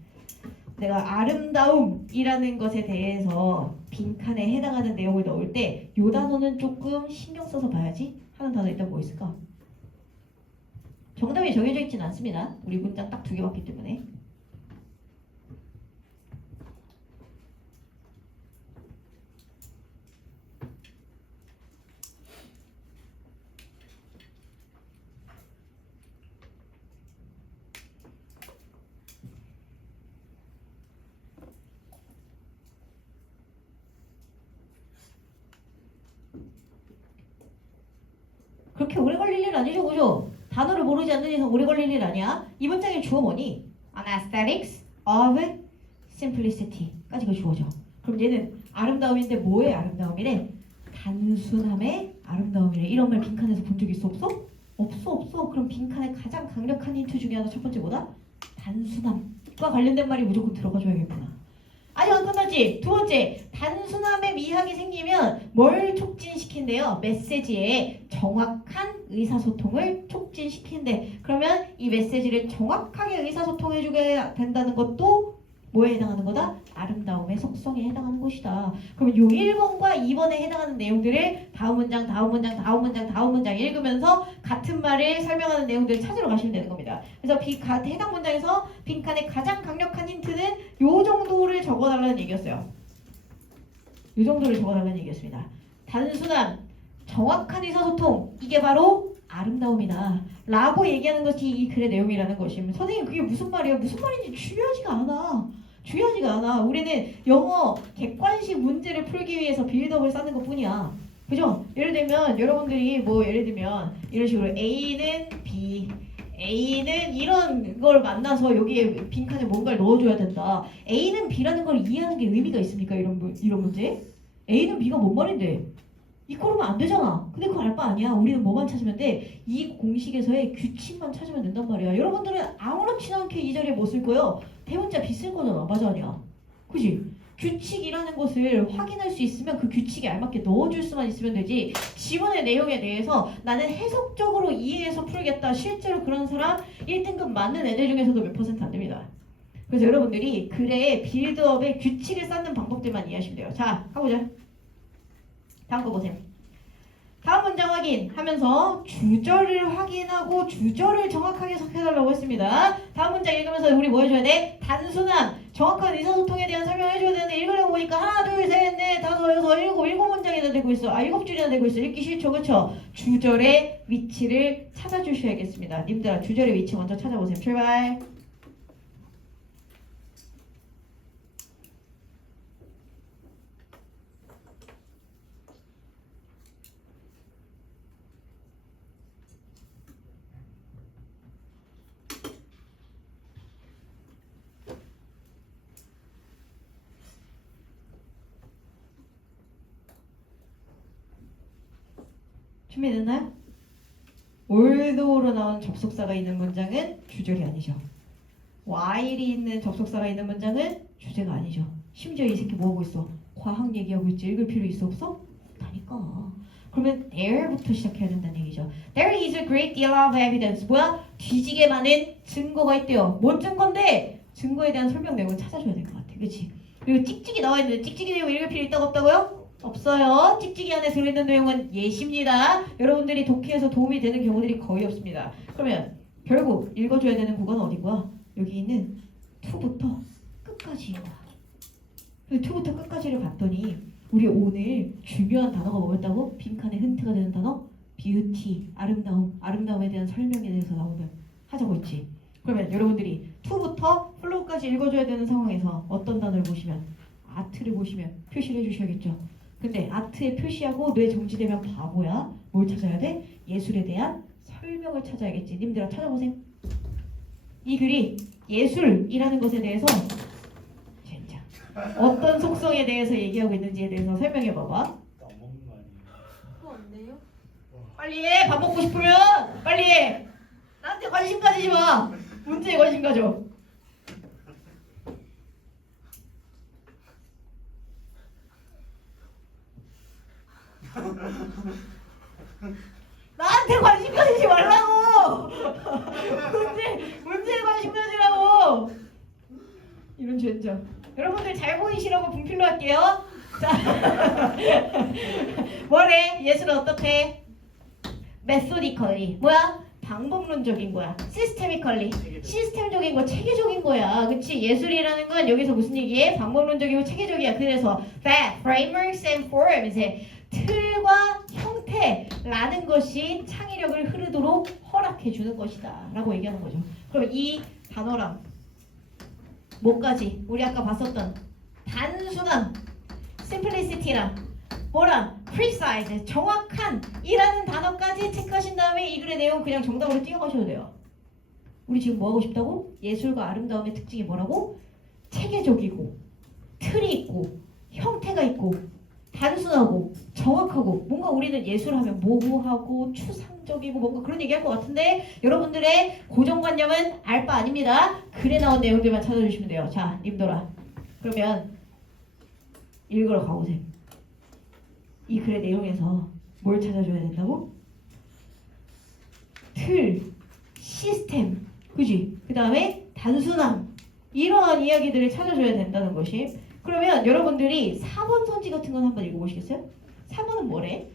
내가 아름다움이라는 것에 대해서 빈칸에 해당하는 내용을 넣을 때 이 단어는 조금 신경 써서 봐야지 하는 단어 일단 뭐 있을까? 정답이 정해져 있진 않습니다. 우리 문장 딱 2개 봤기 때문에. 그렇게 오래 걸릴 일 아니죠, 그죠? 단어를 모르지 않는 이상 오래 걸릴 일 아니야. 이 문장의 주어 뭐니? An aesthetics of simplicity까지가 주어죠. 그럼 얘는 아름다움인데 뭐의 아름다움이래? 단순함의 아름다움이래. 이런 말 빈칸에서 본 적 있어 없어? 없어. 그럼 빈칸의 가장 강력한 힌트 중에 하나 첫 번째 뭐다? 단순함과 관련된 말이 무조건 들어가줘야겠구나. 아직 안 끝났지? 두 번째, 단순함의 미학이 생기면 뭘 촉진시킨대요? 메시지의 정확한 의사소통을 촉진시킨대. 그러면 이 메시지를 정확하게 의사소통해주게 된다는 것도 뭐에 해당하는 거다? 아름다움의 속성에 해당하는 것이다. 그러면 요 1번과 2번에 해당하는 내용들을 다음 문장, 다음 문장, 다음 문장, 다음 문장 읽으면서 같은 말을 설명하는 내용들을 찾으러 가시면 되는 겁니다. 그래서 해당 문장에서 빈칸의 가장 강력한 힌트는 요 정도를 적어달라는 얘기였어요. 요 정도를 적어달라는 얘기였습니다. 단순한 정확한 의사소통, 이게 바로 아름다움이다 라고 얘기하는 것이 이 글의 내용이라는 것이면, 선생님 그게 무슨 말이에요? 무슨 말인지 중요하지가 않아. 우리는 영어 객관식 문제를 풀기 위해서 빌드업을 쌓는 것 뿐이야. 그죠? 예를 들면 여러분들이 예를 들면 이런 식으로 A는 B, A는 이런 걸 만나서 여기에 빈칸에 뭔가를 넣어줘야 된다. A는 B라는 걸 이해하는 게 의미가 있습니까? 이런 문제? A는 B가 뭔 말인데? 이거로면 안 되잖아. 근데 그거 알 바 아니야. 우리는 뭐만 찾으면 돼? 이 공식에서의 규칙만 찾으면 된단 말이야. 여러분들은 아무렇지도 않게 이 자리에 뭐 쓸 거예요? 대문자 B 쓸 거잖아. 맞아 아니야? 그지? 규칙이라는 것을 확인할 수 있으면 그 규칙에 알맞게 넣어줄 수만 있으면 되지, 지문의 내용에 대해서 나는 해석적으로 이해해서 풀겠다, 실제로 그런 사람 1등급 맞는 애들 중에서도 몇 % 안 됩니다. 그래서 여러분들이 글의 빌드업의 규칙을 쌓는 방법들만 이해하시면 돼요. 자, 가보자. 다음 거 보세요. 다음 문장 확인하면서 주절을 확인하고 주절을 정확하게 해석해달라고 했습니다. 다음 문장 읽으면서 우리 뭐 해줘야 돼? 단순한 정확한 의사소통에 대한 설명을 해줘야 되는데, 읽으려고 보니까 하나 둘 셋 넷 다섯 여섯 일곱 문장이나 되고 있어. 일곱 줄이나 되고 있어. 읽기 싫죠, 그쵸? 주절의 위치를 찾아주셔야겠습니다. 님들아, 주절의 위치 먼저 찾아보세요. 출발. 준비됐나요? 올도로 나온 접속사가 있는 문장은 주절이 아니죠. while이 있는 접속사가 있는 문장은 주제가 아니죠. 심지어 이 새끼 뭐하고 있어? 과학 얘기하고 있지. 읽을 필요 있어 없어? 없다니까. 그러면 there부터 시작해야 된다는 얘기죠. There is a great deal of evidence. 뭐야? 뒤지게 많은 증거가 있대요. 뭔 증거인데? 증거에 대한 설명 내용을 찾아줘야 될 것 같아. 그치? 그리고 찍찍이 나와 있는데 찍찍이 내용 읽을 필요 있다고 없다고요? 없어요. 찍찍이 안에 들어있는 내용은 예시입니다. 여러분들이 독해에서 도움이 되는 경우들이 거의 없습니다. 그러면 결국 읽어줘야 되는 구간은 어디고요? 여기 있는 to부터 끝까지야. 2부터 끝까지를 봤더니 우리 오늘 중요한 단어가 뭐였다고? 빈칸에 힌트가 되는 단어? beauty, 아름다움, 아름다움에 대한 설명에 대해서 나오면 하자고 했지. 그러면 여러분들이 2부터 플로우까지 읽어줘야 되는 상황에서 어떤 단어를 보시면? 아트를 보시면 표시를 해주셔야겠죠. 근데 아트에 표시하고 뇌 정지되면 바보야. 뭘 찾아야 돼? 예술에 대한 설명을 찾아야겠지. 님들아 찾아보세요. 이 글이 예술이라는 것에 대해서 진짜 어떤 속성에 대해서 얘기하고 있는지에 대해서 설명해 봐봐. 그거 안 돼요? 빨리 해. 밥 먹고 싶으면 빨리 해. 나한테 관심 가지지 마. 문제에 관심 가져. 나한테 관심 가지지 말라고. 문제에 관심 가지라고. 이런 젠장. 여러분들 잘 보이시라고 분필로 할게요. 자, 뭐래? 예술은 어떻게? methodically. 뭐야? 방법론적인 거야. systemically. 시스템적인 거, 체계적인 거야. 그치? 예술이라는 건 여기서 무슨 얘기해? 방법론적이고 체계적이야. 그래서 that, frameworks and forms, 틀과 형태라는 것이 창의력을 흐르도록 허락해주는 것이다 라고 얘기하는 거죠. 그럼 이 단어랑 뭐까지? 우리 아까 봤었던 단순함, simplicity랑 뭐랑 precise, 정확한 이라는 단어까지 체크하신 다음에 이 글의 내용 그냥 정답으로 뛰어가셔도 돼요. 우리 지금 뭐 하고 싶다고? 예술과 아름다움의 특징이 뭐라고? 체계적이고 틀이 있고 형태가 있고 단순하고 정확하고 뭔가 우리는 예술하면 모호하고 추상적이고 뭔가 그런 얘기할 것 같은데 여러분들의 고정관념은 알 바 아닙니다. 글에 나온 내용들만 찾아주시면 돼요. 자, 님들아 그러면 읽으러 가보세요. 이 글의 내용에서 뭘 찾아줘야 된다고? 틀, 시스템, 그지? 그 다음에 단순함 이러한 이야기들을 찾아줘야 된다는 것이. 그러면 여러분들이 4번 선지 같은 건 한번 읽어보시겠어요? 4번은 뭐래?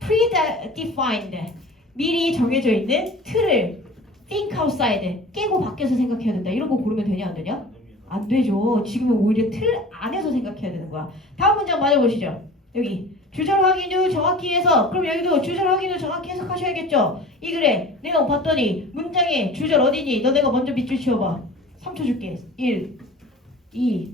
predefined 미리 정해져 있는 틀을 think outside 깨고 밖에서 생각해야 된다. 이런 거 고르면 되냐 안 되냐? 안 되죠. 지금은 오히려 틀 안에서 생각해야 되는 거야. 다음 문장 맞아보시죠. 여기 주절 확인 후 정확히 해석. 그럼 여기도 주절 확인 후 정확히 해석하셔야겠죠. 이 글에 내가 봤더니 문장에 주절 어디니? 너네가 먼저 밑줄 치워봐. 3초 줄게. 1, 2,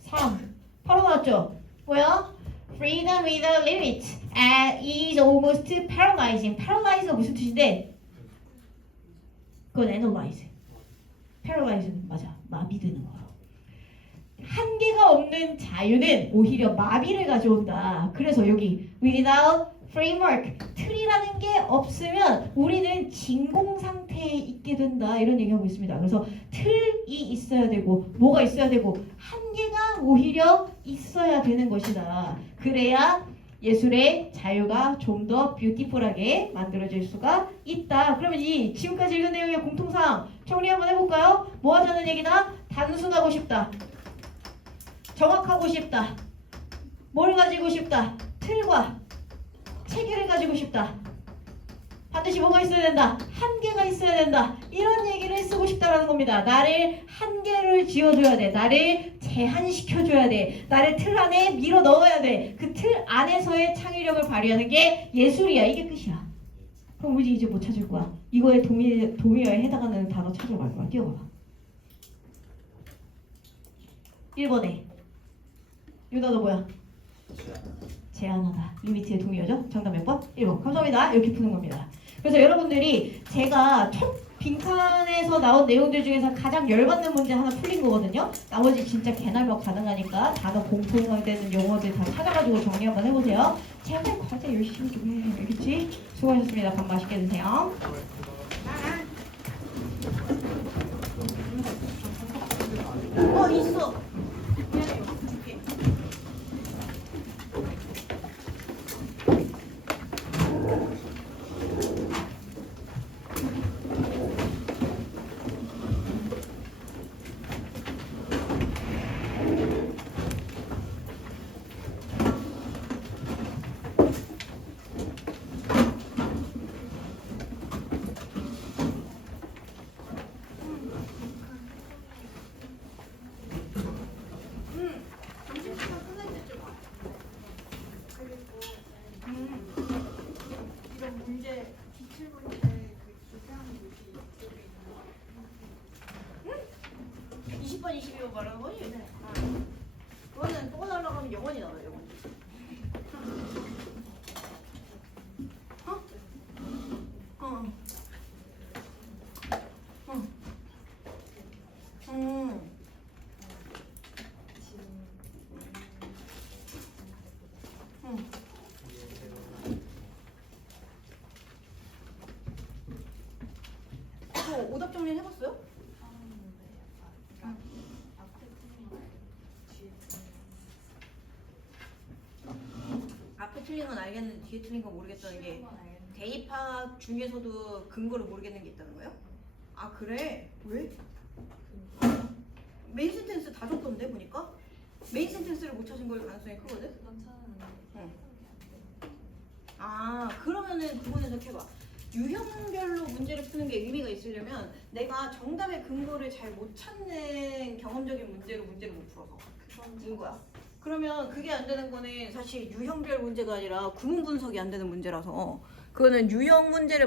3. 바로 나왔죠? 뭐야? Freedom without limits is almost paralyzing. paralyze가 무슨 뜻인데? 그건 analyze. paralyze는 맞아. 마비되는 거야. 한계가 없는 자유는 오히려 마비를 가져온다. 그래서 여기 without framework 틀이라는 게 없으면 우리는 진공 상태에 있게 된다. 이런 얘기하고 있습니다. 그래서 틀이 있어야 되고 뭐가 있어야 되고 한계가 오히려 있어야 되는 것이다. 그래야 예술의 자유가 좀 더 뷰티풀하게 만들어질 수가 있다. 그러면 이 지금까지 읽은 내용의 공통사항 정리 한번 해볼까요? 뭐 하자는 얘기다? 단순하고 싶다. 정확하고 싶다. 뭘 가지고 싶다. 틀과 체계를 가지고 싶다. 반드시 뭐가 있어야 된다. 한계가 있어야 된다. 이런 얘기를 쓰고 싶다라는 겁니다. 나를 한계를 지어줘야 돼. 나를 제한시켜줘야 돼. 나를 틀 안에 밀어 넣어야 돼. 그 틀 안에서의 창의력을 발휘하는 게 예술이야. 이게 끝이야. 그럼 우리 이제 뭐 찾을 거야? 이거에 동의어에 해당하는 단어 찾으러 갈 거야. 뛰어봐봐. 1번에 이 단어 뭐야? 제한하다. 리미트의 동의어죠? 정답 몇 번? 1번. 감사합니다. 이렇게 푸는 겁니다. 그래서 여러분들이 제가 첫 빈칸에서 나온 내용들 중에서 가장 열받는 문제 하나 풀린 거거든요. 나머지 진짜 개날먹 가능하니까 단어 공통되는 용어들 다 찾아가지고 정리 한번 해보세요. 제발 과제 열심히 좀 해. 알겠지? 수고하셨습니다. 밥 맛있게 드세요. 있어. 미안해요. 줄게. 이런 문제, 기출 문제 교체하는 곳이 이쪽에 있는 거. 20번, 22번 말하는 거지? 네. 그거는 또 달라고 하면 영원히 나와요, 영원히. 오답 정리 해봤어요? 앞에 틀린 건 알겠는데 뒤에 틀린 건 모르겠다는 게 대입학 중에서도 근거를 모르겠는 게 있다는 거예요? 아 그래? 왜? 메인 센텐스 다 줬던데 보니까? 메인 센텐스를 못 찾은 걸 가능성이 크거든? 아 그러면은 그거 해석해봐. 유형별로 문제를 푸는 게 의미가 있으려면 내가 정답의 근거를 잘 못 찾는 경험적인 문제를 못 풀어서 그런 거야. 그러면 그게 안 되는 거는 사실 유형별 문제가 아니라 구문 분석이 안 되는 문제라서 그거는 유형 문제를